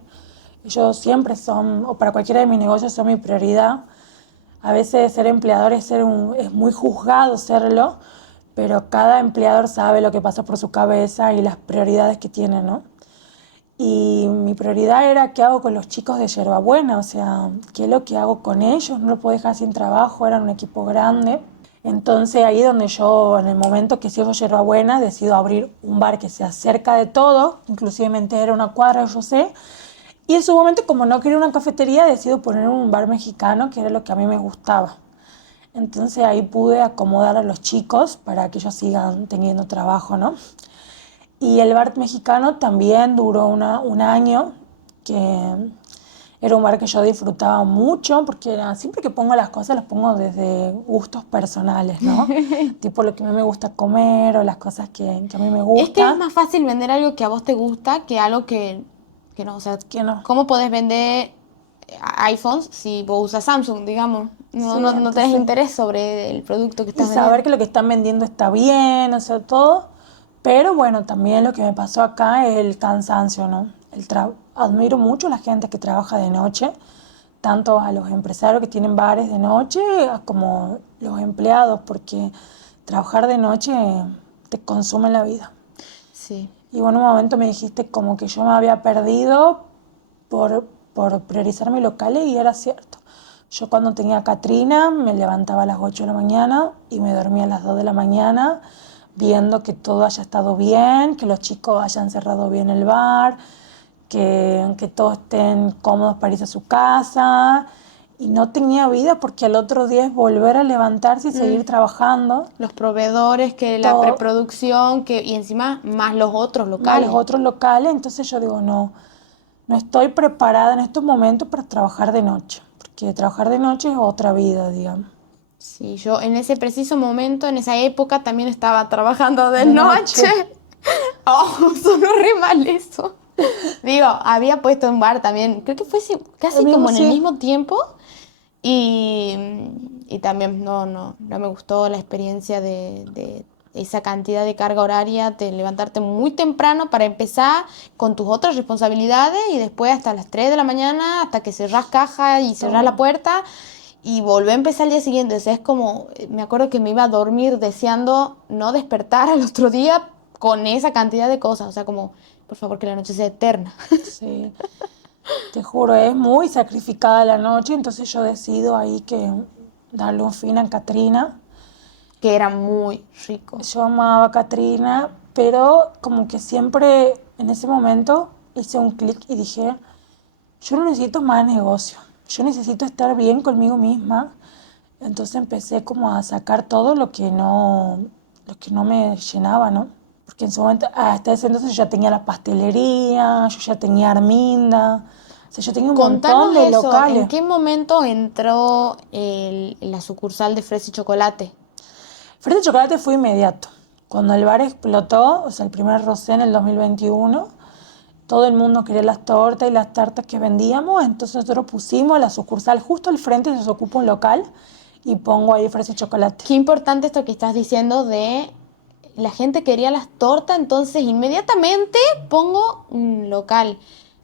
Ellos siempre son, o para cualquiera de mis negocios, son mi prioridad. A veces ser empleador es muy juzgado serlo, pero cada empleador sabe lo que pasa por su cabeza y las prioridades que tiene, ¿no? Y mi prioridad era qué hago con los chicos de Yerbabuena, o sea, qué es lo que hago con ellos, no lo puedo dejar sin trabajo, eran un equipo grande. Entonces ahí donde yo, en el momento que cierro Yerbabuena, decido abrir un bar que sea cerca de todo, inclusive era una cuadra de José, y en su momento, como no quería una cafetería, decido poner un bar mexicano, que era lo que a mí me gustaba. Entonces ahí pude acomodar a los chicos para que ellos sigan teniendo trabajo, ¿no? Y el bar mexicano también duró un año, que era un bar que yo disfrutaba mucho, porque siempre que pongo las cosas las pongo desde gustos personales, ¿no? Tipo lo que a mí me gusta comer o las cosas que a mí me Es que es gustan, más fácil vender algo que a vos te gusta que algo que no. O sea, que no. ¿cómo podés vender iPhones si vos usas Samsung, digamos? Sí, No tenés entonces interés sobre el producto que y estás saber vendiendo. que lo que están vendiendo está bien, o sea, todo. Pero bueno, también lo que me pasó acá es el cansancio, ¿no? Admiro mucho a la gente que trabaja de noche, tanto a los empresarios que tienen bares de noche como los empleados, porque trabajar de noche te consume la vida. Sí. Y bueno, un momento me dijiste como que yo me había perdido por priorizar mis locales y era cierto. Yo cuando tenía a Katrina me levantaba a las 8 de la mañana y me dormía a las 2 de la mañana viendo que todo haya estado bien, que los chicos hayan cerrado bien el bar, que todos estén cómodos para irse a su casa. Y no tenía vida porque al otro día es volver a levantarse y seguir trabajando. Los proveedores, que la Todo, preproducción, y encima más los otros más los locales. otros locales. Entonces yo digo, no, no estoy preparada en estos momentos para trabajar de noche, porque trabajar de noche es otra vida, digamos. Sí, yo en ese preciso momento, en esa época, también estaba trabajando de De noche. noche. Oh, sonó re mal eso. Digo, había puesto un bar también, creo que fue El casi mismo como en el sí. mismo tiempo. Y, y también no me gustó la experiencia de esa cantidad de carga horaria, de levantarte muy temprano para empezar con tus otras responsabilidades y después hasta las 3 de la mañana, hasta que cerrás caja y cerrás la Todo. puerta y volver a empezar el día siguiente. O sea, es como, me acuerdo que me iba a dormir deseando no despertar al otro día con esa cantidad de cosas. O sea, como, por favor, que la noche sea eterna. Sí. Te juro, es muy sacrificada la noche, entonces yo decido ahí que darle un fin a Katrina. Que era muy rico. Yo amaba a Katrina, pero como que siempre en ese momento hice un clic y dije, yo no necesito más negocio, yo necesito estar bien conmigo misma. Entonces empecé como a sacar todo lo que no me llenaba, ¿no? Porque en su momento, hasta ese entonces yo ya tenía la pastelería, yo ya tenía Arminda, o sea, yo tenía un montón Contanos de eso, ¿en locales. qué momento entró la sucursal de Fresa y Chocolate? Frente de Chocolate fue inmediato. Cuando el bar explotó, o sea, el primer rosé en el 2021, todo el mundo quería las tortas y las tartas que vendíamos, entonces nosotros pusimos la sucursal justo al frente, se ocupa un local, y pongo ahí fresa y chocolate. Qué importante esto que estás diciendo de la gente quería las tortas, entonces inmediatamente pongo un local.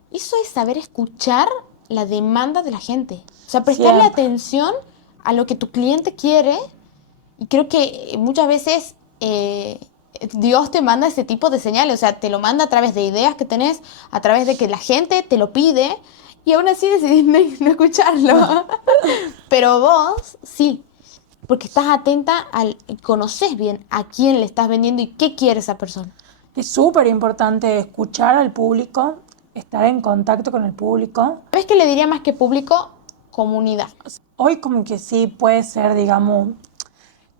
Eso es saber escuchar la demanda de la gente. O sea, prestarle Siempre. atención a lo que tu cliente quiere. Y creo que muchas veces Dios te manda ese tipo de señales, o sea, te lo manda a través de ideas que tenés, a través de que la gente te lo pide y aún así decidís no escucharlo. Pero vos sí, porque estás atenta conoces bien a quién le estás vendiendo y qué quiere esa persona. Es súper importante escuchar al público, estar en contacto con el público. ¿Sabes qué le diría más que público? Comunidad. Hoy como que sí puede ser, digamos,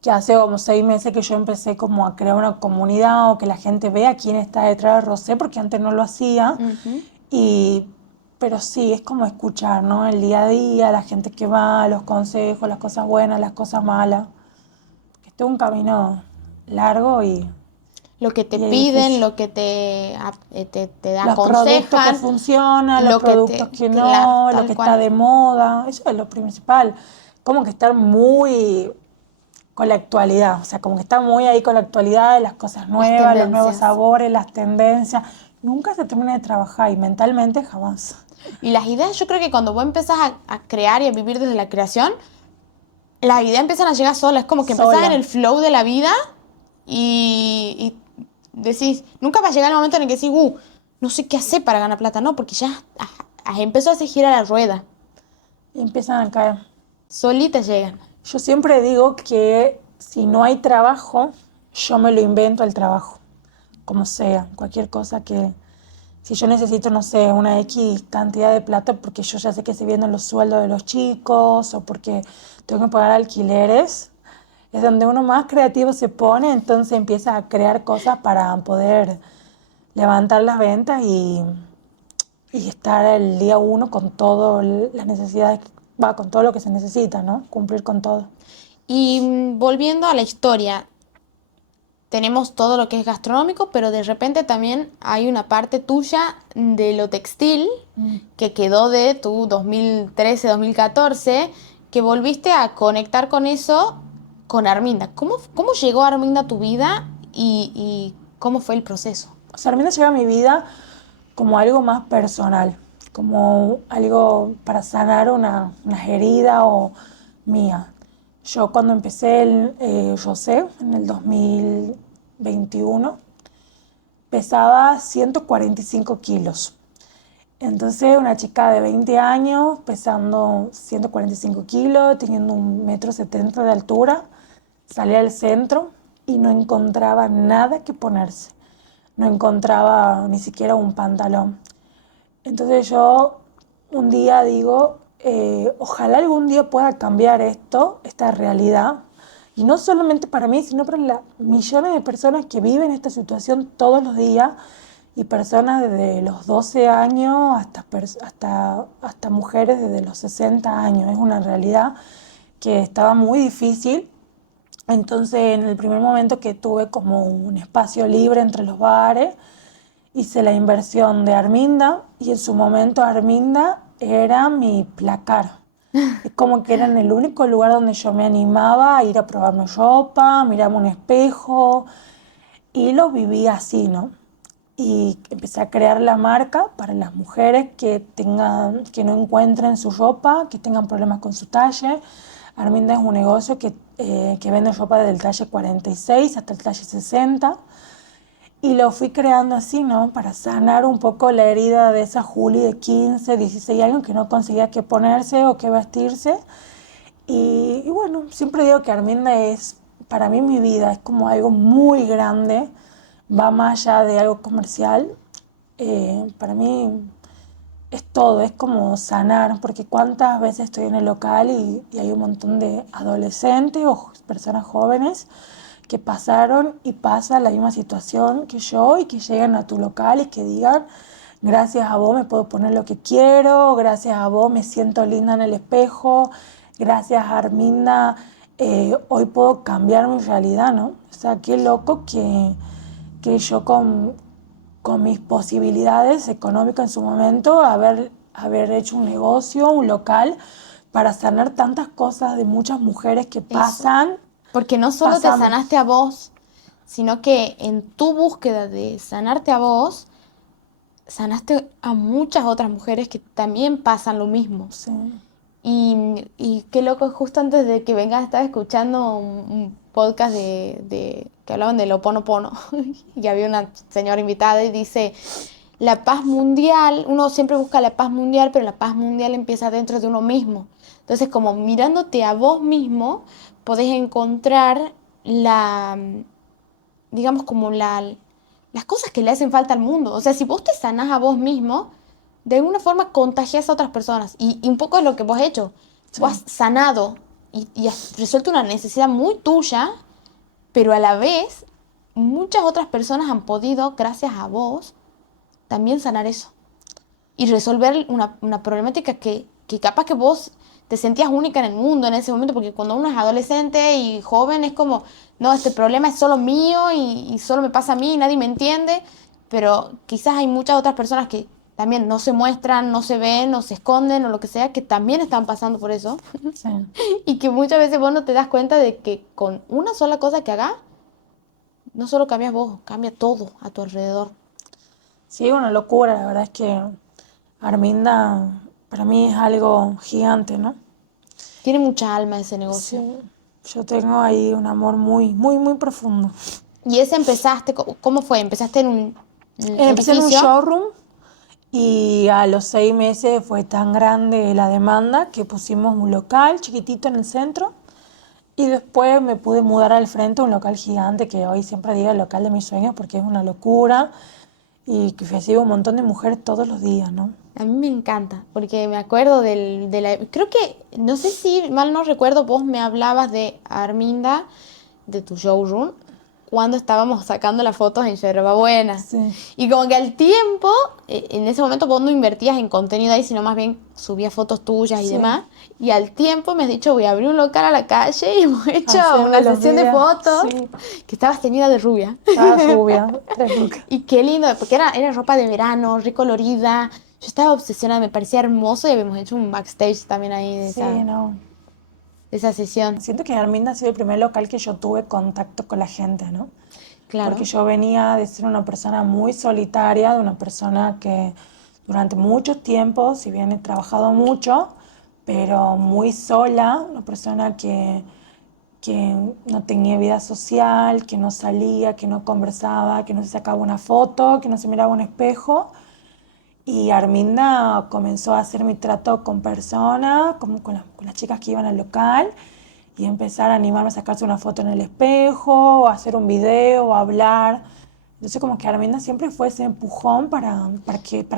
que hace como 6 meses que yo empecé como a crear una comunidad o que la gente vea quién está detrás de Rosé, porque antes no lo hacía. Ujú. Y, pero sí, es como escuchar, ¿no? El día a día, la gente que va, los consejos, las cosas buenas, las cosas malas. Que es un camino largo Lo que te y es piden, difícil. lo que te Los productos que aconsejan, funcionan, los lo que productos te... que Claro, no, lo que tal está cual. de moda, eso es lo principal. Como que estar muy con la actualidad, o sea, como que estar muy ahí con la actualidad, las cosas Las nuevas, los nuevos tendencias. sabores, las tendencias. Nunca se termina de trabajar y mentalmente jamás. Y las ideas, yo creo que cuando vos empezás a crear y a vivir desde la creación, las ideas empiezan a llegar solas. Es como que empezás en Sola. el flow de la vida y decís, nunca va a llegar el momento en el que decís, no sé qué hacer para ganar plata. No, porque ya empezó a hacer girar la rueda. Y empiezan a caer. Solitas llegan. Yo siempre digo que si no hay trabajo, yo me lo invento el trabajo, como sea, cualquier cosa que... Si yo necesito, no sé, una X cantidad de plata porque yo ya sé que se vienen los sueldos de los chicos o porque tengo que pagar alquileres, es donde uno más creativo se pone, entonces empieza a crear cosas para poder levantar las ventas y estar el día uno con todas las necesidades, va, con todo lo que se necesita, ¿no? Cumplir con todo. Y volviendo a la historia, tenemos todo lo que es gastronómico, pero de repente también hay una parte tuya de lo textil que quedó de tu 2013-2014, que volviste a conectar con eso con Arminda. ¿Cómo llegó Arminda a tu vida y cómo fue el proceso? O sea, Arminda llega a mi vida como algo más personal, como algo para sanar una herida o mía. Yo cuando empecé el Rosé en el 2021 pesaba 145 kilos. Entonces una chica de 20 años pesando 145 kilos, teniendo 1,70 m de altura, salí al centro y no encontraba nada que ponerse. No encontraba ni siquiera un pantalón. Entonces yo un día digo, ojalá algún día pueda cambiar esto, esta realidad. Y no solamente para mí, sino para las millones de personas que viven esta situación todos los días y personas desde los 12 años hasta mujeres desde los 60 años. Es una realidad que estaba muy difícil. Entonces, en el primer momento que tuve como un espacio libre entre los bares, hice la inversión de Arminda y en su momento Arminda era mi placar. Es como que era en el único lugar donde yo me animaba a ir a probarme ropa, mirarme un espejo y lo viví así, ¿no? Y empecé a crear la marca para las mujeres que no encuentren su ropa, que tengan problemas con su talle. Arminda es un negocio que vende ropa desde el talle 46 hasta el talle 60. Y lo fui creando así, ¿no? Para sanar un poco la herida de esa Juli de 15, 16 años que no conseguía qué ponerse o qué vestirse. Y bueno, siempre digo que Arminda es, para mí, mi vida, es como algo muy grande, va más allá de algo comercial. Para mí es todo, es como sanar, porque cuántas veces estoy en el local y hay un montón de adolescentes o personas jóvenes que pasaron y pasan la misma situación que yo y que llegan a tu local y que digan, gracias a vos me puedo poner lo que quiero, gracias a vos me siento linda en el espejo, gracias a Arminda hoy puedo cambiar mi realidad, ¿no? O sea, qué loco que yo con mis posibilidades económicas en su momento, haber hecho un negocio, un local, para sanar tantas cosas de muchas mujeres que Eso. pasan, Porque no solo te pasamos. sanaste a vos, sino que en tu búsqueda de sanarte a vos, sanaste a muchas otras mujeres que también pasan lo mismo. Sí. Y qué loco, justo antes de que vengas estaba escuchando un podcast que hablaban del Ho Oponopono y había una señora invitada y dice, la paz mundial, uno siempre busca la paz mundial, pero la paz mundial empieza dentro de uno mismo. Entonces, como mirándote a vos mismo, podés encontrar digamos, las cosas que le hacen falta al mundo. O sea, si vos te sanás a vos mismo, de alguna forma contagias a otras personas. Y un poco es lo que vos has hecho. Sí. Vos has sanado y has resuelto una necesidad muy tuya, pero a la vez muchas otras personas han podido, gracias a vos, también sanar eso. y resolver una problemática que capaz que vos te sentías única en el mundo en ese momento, porque cuando uno es adolescente y joven es como, no, este problema es solo mío y solo me pasa a mí y nadie me entiende, pero quizás hay muchas otras personas que también no se muestran, no se ven, o se esconden o lo que sea, que también están pasando por eso Sí. y que muchas veces vos no te das cuenta de que con una sola cosa que hagas, no solo cambias vos, cambia todo a tu alrededor. Sí, una locura, la verdad es que Arminda para mí es algo gigante, ¿no? Tiene mucha alma ese negocio. Sí, yo tengo ahí un amor muy, muy, muy profundo. Y ese empezaste, ¿cómo fue? ¿Empezaste en un Empecé en un edificio? showroom y a los 6 meses fue tan grande la demanda que pusimos un local chiquitito en el centro y después me pude mudar al frente a un local gigante que hoy siempre digo el local de mis sueños porque es una locura y que recibo un montón de mujeres todos los días, ¿no? A mí me encanta, porque me acuerdo creo que, no sé si mal no recuerdo, vos me hablabas de Arminda, de tu showroom, cuando estábamos sacando las fotos en Yerba Buena. Sí. Y como que al tiempo, en ese momento vos no invertías en contenido ahí, sino más bien subías fotos tuyas y Sí. demás. Y al tiempo me has dicho, voy a abrir un local a la calle y hemos hecho Hacerme una los sesión de días, fotos sí. que estabas teñida de rubia. Estaba rubia, 3 lucas. Y qué lindo, porque era ropa de verano, recolorida. Yo estaba obsesionada, me parecía hermoso y habíamos hecho un backstage también ahí Sí, no. de esa sesión. Siento que Arminda ha sido el primer local que yo tuve contacto con la gente, ¿no? Claro. Porque yo venía de ser una persona muy solitaria, de una persona que durante muchos tiempos, si bien he trabajado mucho, pero muy sola, una persona que no tenía vida social, que no salía, que no conversaba, que no se sacaba una foto, que no se miraba a un espejo. Y Arminda comenzó a hacer mi trato con personas, como con las chicas que iban al local, y empezar a animarme a sacarse una foto en el espejo, o a hacer un video, o a hablar. Entonces como que Arminda siempre fue ese empujón para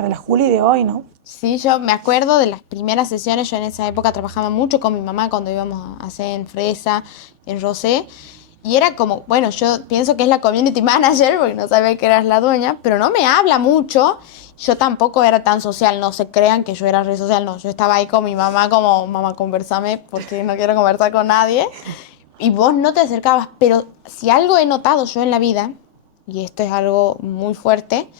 la Juli de hoy, ¿no? Sí, yo me acuerdo de las primeras sesiones. Yo en esa época trabajaba mucho con mi mamá cuando íbamos a hacer en Fresa, en Rosé. Y era como, bueno, yo pienso que es la community manager, porque no sabía que eras la dueña, pero no me habla mucho. Yo tampoco era tan social, no se crean que yo era re social, no. Yo estaba ahí con mi mamá como, mamá, conversame porque no quiero conversar con nadie. Y vos no te acercabas, pero si algo he notado yo en la vida, y esto es algo muy fuerte,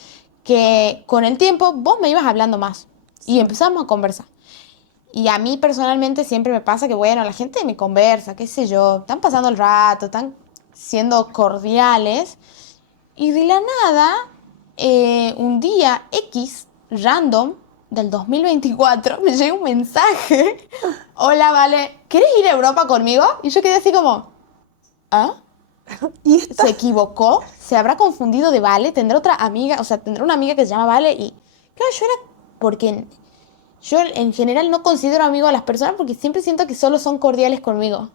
que con el tiempo vos me ibas hablando más y empezamos a conversar. Y a mí personalmente siempre me pasa que, bueno, la gente me conversa, qué sé yo, están pasando el rato, están siendo cordiales. Y de la nada, un día X, random, del 2024, me llega un mensaje. Hola, Vale, ¿quieres ir a Europa conmigo? Y yo quedé así como, ¿ah? Y esta, ¿Se equivocó? ¿Se habrá confundido de Vale? ¿Tendrá otra amiga? O sea, tendrá una amiga que se llama Vale y... Claro, yo era... Porque yo en general no considero amigo a las personas porque siempre siento que solo son cordiales conmigo.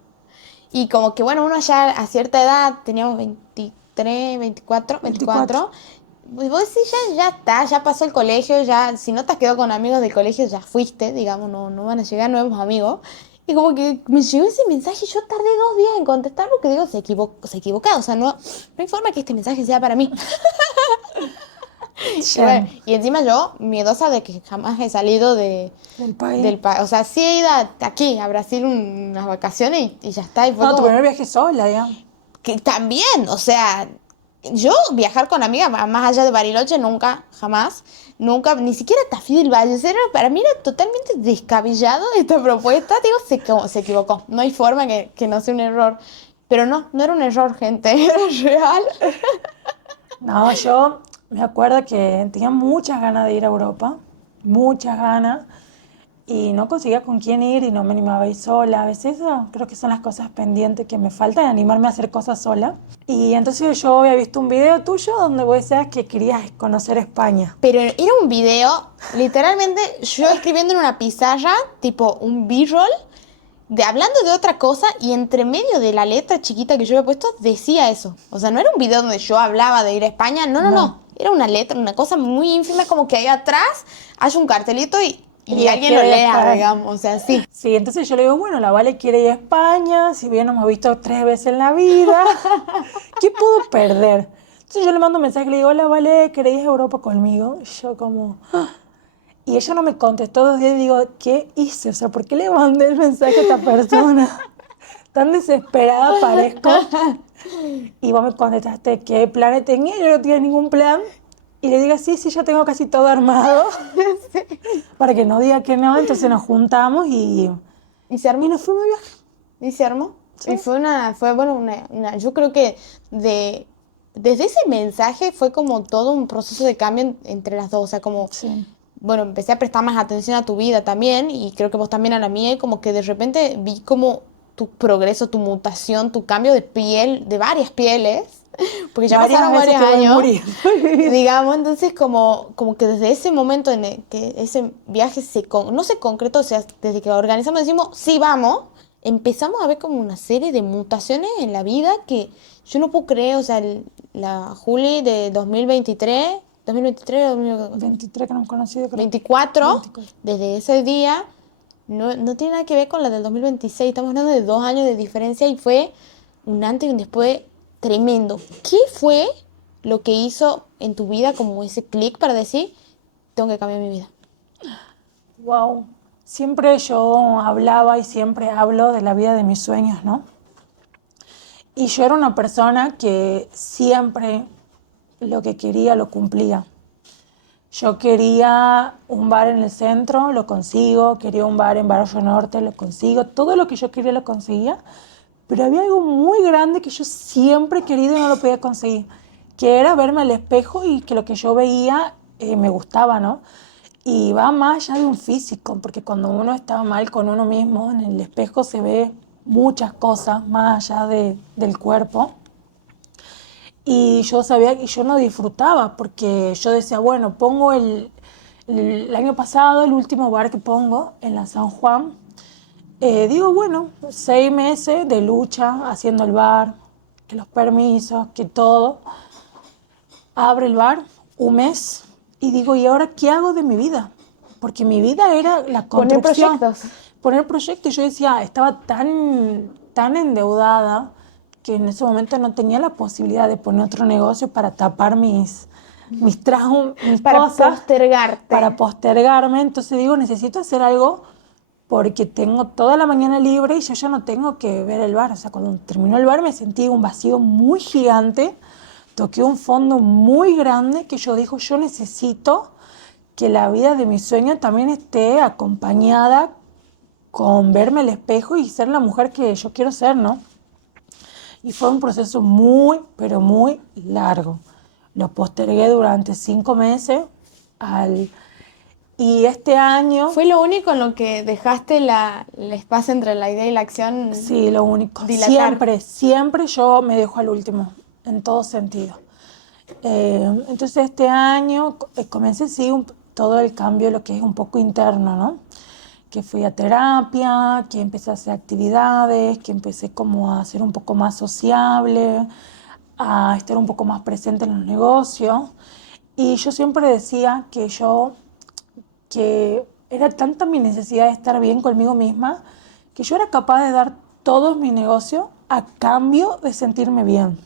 Y como que, bueno, uno ya a cierta edad, teníamos 23, 24, 24. 24. Y vos decís, ya está, ya pasó el colegio, ya, si no te has quedado con amigos del colegio, ya fuiste, digamos, no van a llegar nuevos amigos. Y como que me llegó ese mensaje y yo tardé 2 días en contestar porque digo, se equivoca, o sea, no hay forma que este mensaje sea para mí. Y, bueno, Ya, y encima yo, miedosa de que jamás he salido del país. del país. O sea, sí he ido aquí, a Brasil, unas vacaciones y ya está. Y fue No, tu como, primer viaje sola, digamos. que también, o sea, yo viajar con amigas, más allá de Bariloche, nunca, jamás. Nunca, ni siquiera Tafí del Valle. O sea, para mí era totalmente descabellado esta propuesta. Digo, se equivocó. No hay forma que no sea un error. Pero no era un error, gente, era real. No, yo me acuerdo que tenía muchas ganas de ir a Europa, muchas ganas, y no conseguía con quién ir y no me animaba a ir sola. A veces eso creo que son las cosas pendientes que me faltan, animarme a hacer cosas sola. Y entonces yo había visto un video tuyo donde vos decías que querías conocer España. Pero era un video, literalmente, yo escribiendo en una pizarra, tipo un B-roll, hablando de otra cosa y entre medio de la letra chiquita que yo había puesto decía eso. O sea, no era un video donde yo hablaba de ir a España, no, no, No. no. Era una letra, una cosa muy ínfima, como que ahí atrás hay un cartelito y Y alguien lo quiere lea, España. digamos. O sea, sí. Sí, entonces yo le digo, bueno, la Vale quiere ir a España, si bien nos hemos visto 3 veces en la vida, ¿qué puedo perder? Entonces yo le mando un mensaje y le digo, hola Vale, ¿querés ir a Europa conmigo? Y yo como... "Ah". Y ella no me contestó 2 días y digo, ¿qué hice? O sea, ¿por qué le mandé el mensaje a esta persona? Tan desesperada parezco. Y vos me contestaste qué planes tenía, yo no tenía ningún plan. Y le digo, sí, ya tengo casi todo armado. Sí. Para que no diga que no, entonces nos juntamos ¿Y se armó? y nos fuimos de viaje. ¿Y se armó? Sí. Y yo creo que desde ese mensaje fue como todo un proceso de cambio entre las dos, o sea, como, Sí. bueno, empecé a prestar más atención a tu vida también y creo que vos también a la mía y como que de repente vi como tu progreso, tu mutación, tu cambio de piel, de varias pieles, porque ya Varias pasaron veces varios que voy años, muriendo. digamos, entonces como que desde ese momento en el que ese viaje no se concretó, o sea, desde que organizamos decimos, sí, vamos, empezamos a ver como una serie de mutaciones en la vida que yo no puedo creer, o sea, la Juli de 2023, 23 que no he conocido, creo. 24, 24. desde ese día, no tiene nada que ver con la del 2026. Estamos hablando de 2 años de diferencia y fue un antes y un después tremendo. ¿Qué fue lo que hizo en tu vida como ese clic para decir, tengo que cambiar mi vida? Wow. Siempre yo hablaba y siempre hablo de la vida de mis sueños, ¿no? Y yo era una persona que siempre lo que quería lo cumplía. Yo quería un bar en el centro, lo consigo, quería un bar en Barrio Norte, lo consigo, todo lo que yo quería lo conseguía, pero había algo muy grande que yo siempre he querido y no lo podía conseguir, que era verme al espejo y que lo que yo veía me gustaba, ¿no? Y va más allá de un físico, porque cuando uno está mal con uno mismo, en el espejo se ve muchas cosas más allá del cuerpo. Y yo sabía que yo no disfrutaba porque yo decía, bueno, pongo el año pasado, el último bar que pongo en la San Juan, digo, bueno, 6 meses de lucha haciendo el bar, que los permisos, que todo. Abre el bar, un mes, y digo, ¿y ahora qué hago de mi vida? Porque mi vida era la Poner construcción. proyectos. Poner proyectos. Yo decía, estaba tan endeudada que en ese momento no tenía la posibilidad de poner otro negocio para tapar mis traumas, mis Para cosas, postergarte. para postergarme. Entonces digo, necesito hacer algo porque tengo toda la mañana libre y yo ya no tengo que ver el bar. O sea, cuando terminó el bar me sentí un vacío muy gigante, toqué un fondo muy grande que yo digo, yo necesito que la vida de mi sueño también esté acompañada con verme al espejo y ser la mujer que yo quiero ser, ¿no? Y fue un proceso muy, pero muy largo. Lo postergué durante 5 meses y este año... ¿Fue lo único en lo que dejaste el espacio entre la idea y la acción Sí, lo único. dilatar? Siempre yo me dejo al último, en todo sentido. Entonces este año comencé sí todo el cambio, lo que es un poco interno, ¿no? Que fui a terapia, que empecé a hacer actividades, que empecé como a ser un poco más sociable, a estar un poco más presente en los negocios. Y yo siempre decía que era tanta mi necesidad de estar bien conmigo misma, que yo era capaz de dar todo mi negocio a cambio de sentirme bien,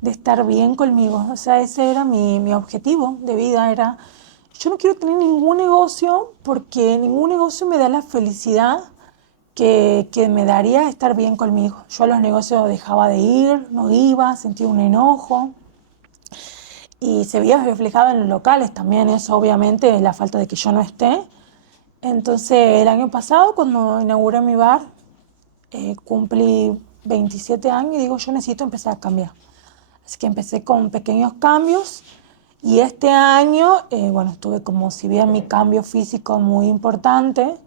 de estar bien conmigo. O sea, ese era mi objetivo de vida, era, yo no quiero tener ningún negocio porque ningún negocio me da la felicidad que me daría estar bien conmigo. Yo a los negocios dejaba de ir, no iba, sentía un enojo. Y se veía reflejado en los locales también, eso obviamente, la falta de que yo no esté. Entonces, el año pasado, cuando inauguré mi bar, cumplí 27 años y digo, yo necesito empezar a cambiar. Así que empecé con pequeños cambios y este año, bueno, tuve como si bien mi cambio físico muy importante,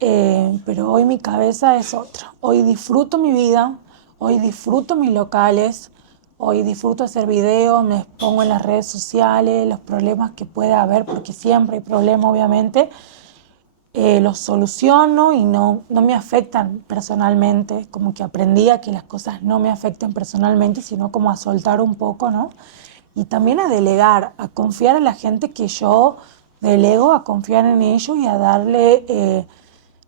pero hoy mi cabeza es otra. Hoy disfruto mi vida, hoy disfruto mis locales, hoy disfruto hacer videos, me expongo en las redes sociales, los problemas que pueda haber, porque siempre hay problemas obviamente, los soluciono y no me afectan personalmente, como que aprendí a que las cosas no me afecten personalmente, sino como a soltar un poco, ¿no? Y también a delegar, a confiar en la gente que yo delego, a confiar en ellos y a darle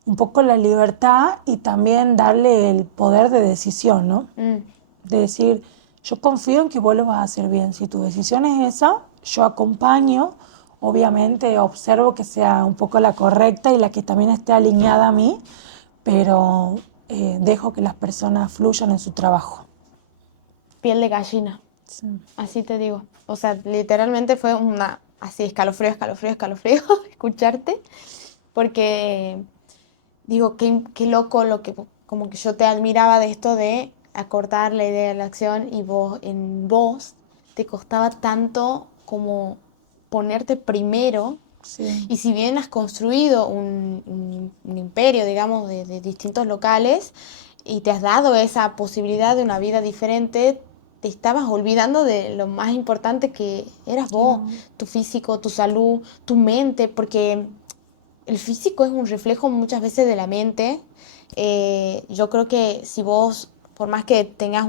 un poco la libertad y también darle el poder de decisión, ¿no? De decir, yo confío en que vos lo vas a hacer bien. Si tu decisión es esa, yo acompaño Obviamente observo que sea un poco la correcta y la que también esté alineada a mí, pero dejo que las personas fluyan en su trabajo. Piel de gallina, Sí. así te digo. O sea, literalmente fue así, escalofrío, escalofrío, escalofrío, escucharte. Porque digo, qué loco lo que, como que yo te admiraba de esto de acortar la idea de la acción y en vos te costaba tanto como ponerte primero. Sí. Y si bien has construido un imperio, digamos, de distintos locales y te has dado esa posibilidad de una vida diferente, te estabas olvidando de lo más importante que eras vos, Claro. tu físico, tu salud, tu mente, porque el físico es un reflejo muchas veces de la mente. Yo creo que si vos, por más que tengas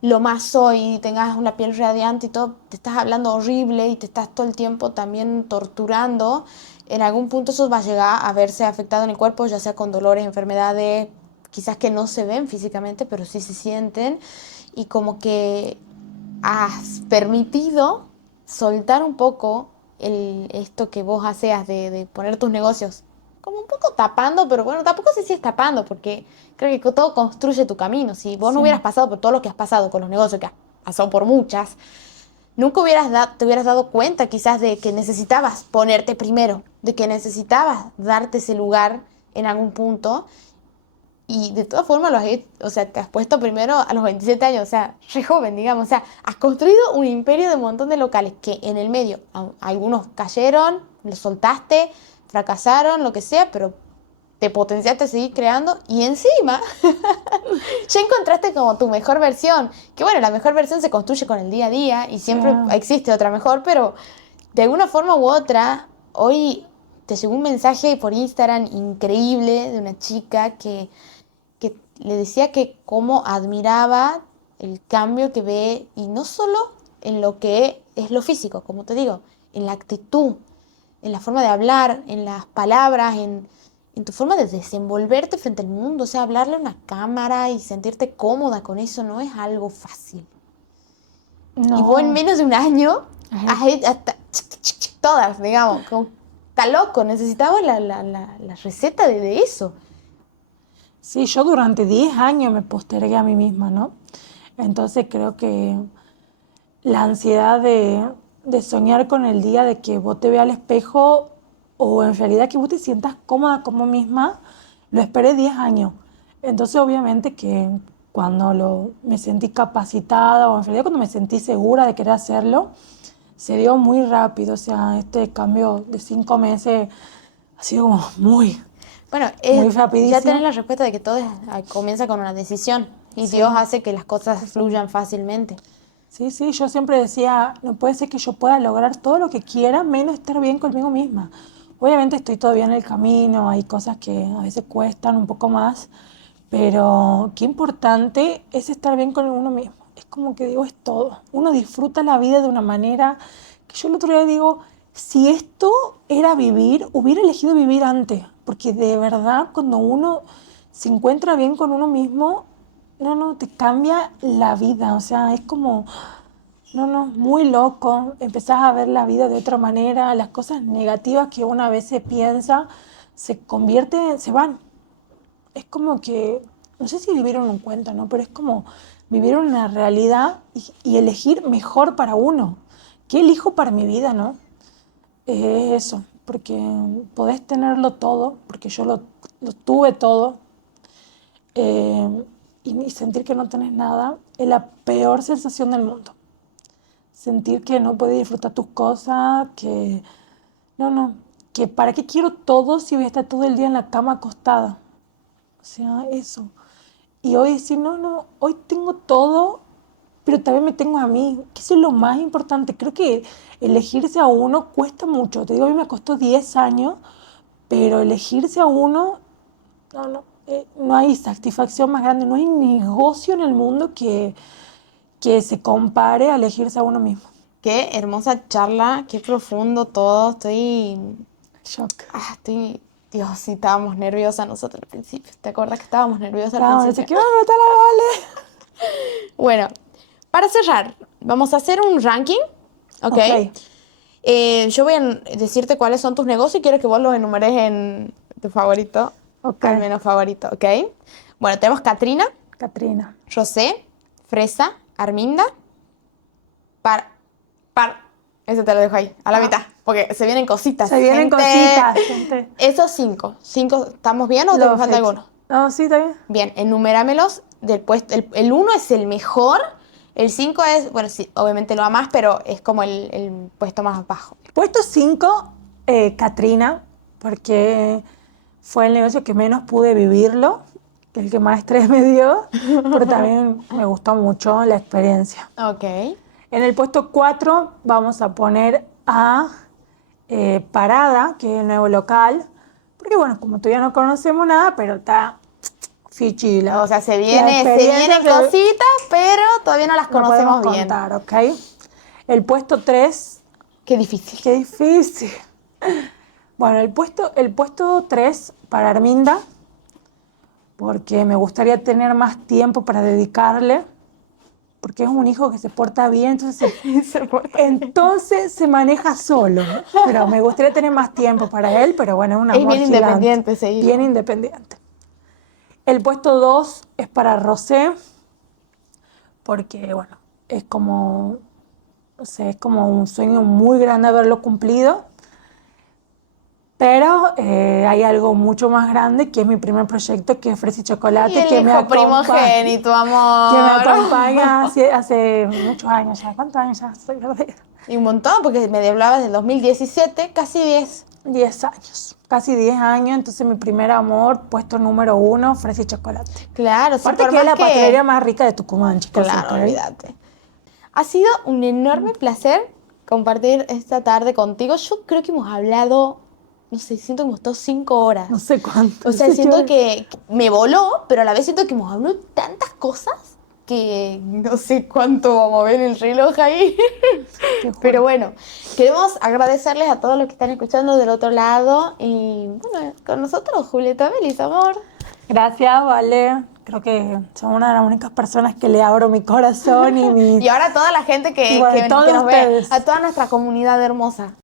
lo más soy, tengas una piel radiante y todo, te estás hablando horrible y te estás todo el tiempo también torturando, en algún punto eso va a llegar a verse afectado en el cuerpo, ya sea con dolores, enfermedades, quizás que no se ven físicamente, pero sí se sienten. Y como que has permitido soltar un poco esto que vos hacías de poner tus negocios como un poco tapando, pero bueno, tampoco sé si es tapando, porque creo que todo construye tu camino. Si vos no Sí. hubieras pasado por todo lo que has pasado con los negocios, que has pasado por muchas, nunca te hubieras dado cuenta quizás de que necesitabas ponerte primero, de que necesitabas darte ese lugar en algún punto. Y de todas formas, o sea, te has puesto primero a los 27 años, o sea, re joven, digamos. O sea, has construido un imperio de un montón de locales que en el medio, algunos cayeron, los soltaste, fracasaron, lo que sea, pero te potenciaste a seguir creando y encima ya encontraste como tu mejor versión. Que bueno, la mejor versión se construye con el día a día y siempre Claro. existe otra mejor, pero de alguna forma u otra, hoy te llegó un mensaje por Instagram increíble de una chica que le decía que cómo admiraba el cambio que ve, y no solo en lo que es lo físico, como te digo, en la actitud, en la forma de hablar, en las palabras, en tu forma de desenvolverte frente al mundo. O sea, hablarle a una cámara y sentirte cómoda con eso no es algo fácil. Y vos en No. menos de un año Ay, has hecho hasta todas, digamos, como, está loco, necesitaba la receta de eso. sí, yo durante 10 años me postergué a mí misma, ¿no? Entonces creo que la ansiedad de soñar con el día de que vos te veas al espejo o en realidad que vos te sientas cómoda como misma, lo esperé 10 años. Entonces obviamente que cuando me sentí capacitada o en realidad cuando me sentí segura de querer hacerlo, se dio muy rápido. O sea, este cambio de 5 meses ha sido como Bueno, muy ya tenés rapidísimo. la respuesta de que todo comienza con una decisión y Dios Sí. hace que las cosas fluyan fácilmente. Sí, sí, yo siempre decía, no puede ser que yo pueda lograr todo lo que quiera, menos estar bien conmigo misma. Obviamente estoy todavía en el camino, hay cosas que a veces cuestan un poco más, pero qué importante es estar bien con uno mismo. Es como que digo, es todo. Uno disfruta la vida de una manera que yo el otro día digo, si esto era vivir, hubiera elegido vivir antes, porque de verdad cuando uno se encuentra bien con uno mismo, no, no, te cambia la vida, o sea, es como, no, no, muy loco, empezás a ver la vida de otra manera, las cosas negativas que una vez se piensa se convierten, se van. Es como que, no sé si vivieron un cuento, ¿no? Pero es como vivir una realidad y elegir mejor para uno. ¿Qué elijo para mi vida, no? Es eso, porque podés tenerlo todo, porque yo lo tuve todo, eh, y sentir que no tenés nada es la peor sensación del mundo. Sentir que no puedes disfrutar tus cosas, que no, no, que para qué quiero todo si voy a estar todo el día en la cama acostada. O sea, eso. Y hoy decir, no, no, hoy tengo todo, pero también me tengo a mí, que eso es lo más importante. Creo que elegirse a uno cuesta mucho. Te digo, a mí me costó 10 años, pero elegirse a uno, no, no, no hay satisfacción más grande, no hay negocio en el mundo que se compare a elegirse a uno mismo. Qué hermosa charla, qué profundo todo. Shock. Dios, sí, estábamos nerviosas nosotros al principio. ¿Te acuerdas que estábamos nerviosas al Estábamos, dice, principio? ¿qué va a meter la Vale? Bueno, para cerrar, vamos a hacer un ranking, ¿ok? Ok, Yo voy a decirte cuáles son tus negocios y quiero que vos los enumeres en tu favorito, Ok. al menos favorito, ¿ok? Bueno, tenemos Catrina, Catrina. Rosé, Fresa, Arminda, Par. Ese te lo dejo ahí, a la mitad, porque se vienen cositas. Se vienen gente. cositas, gente. Esos 5. ¿Estamos bien o te Los falta hechos. alguno? No, sí, está bien. Bien, enuméramelos del puesto. El 1 es el mejor, el 5 es, bueno, sí, obviamente lo amas, pero es como el puesto más bajo. Puesto 5, Catrina, porque fue el negocio que menos pude vivirlo, que el que más estrés me dio, pero también me gustó mucho la experiencia. Ok. En el puesto 4 vamos a poner a Parada, que es el nuevo local, porque bueno, como todavía no conocemos nada, pero está fichi. O sea, se la vienen experiencia cositas, pero todavía no las lo conocemos podemos bien. contar, ¿ok? El puesto 3, Qué difícil. qué difícil. Bueno, el puesto 3 para Arminda, porque me gustaría tener más tiempo para dedicarle, porque es un hijo que se porta bien, entonces se maneja solo, pero me gustaría tener más tiempo para él, pero bueno, es un Es amor bien gigante, independiente ese hijo. bien independiente. El puesto 2 es para Rosé, porque bueno, es como, o sea, es como un sueño muy grande haberlo cumplido, pero hay algo mucho más grande, que es mi primer proyecto, que es Fresa y Chocolate, Y el que me hijo acompaña. primogénito, amor. Que me acompaña hace muchos años ya. ¿Cuántos años ya? Soy verdadera. Y un montón, porque me hablabas del 2017, casi 10. 10 años. Casi 10 años. Entonces, mi primer amor, puesto número 1, Fresa y Chocolate. Claro, sí, Aparte por que es más la pastelería más rica de Tucumán, chicos. Claro, ¿ok? olvídate. Ha sido un enorme placer compartir esta tarde contigo. Yo creo que hemos hablado, no sé, siento que hemos estado 5 horas. No sé cuánto. O sea, Sí, siento yo- que me voló, pero a la vez siento que hemos hablado tantas cosas que no sé cuánto vamos a ver el reloj ahí. Te juro. Pero bueno, queremos agradecerles a todos los que están escuchando del otro lado. Y bueno, con nosotros, Julieta Vélez, amor. Gracias, Vale. Creo que son una de las únicas personas que le abro mi corazón y mi... Y ahora a toda la gente Y bueno, que todos nos ve, ustedes. a toda nuestra comunidad hermosa.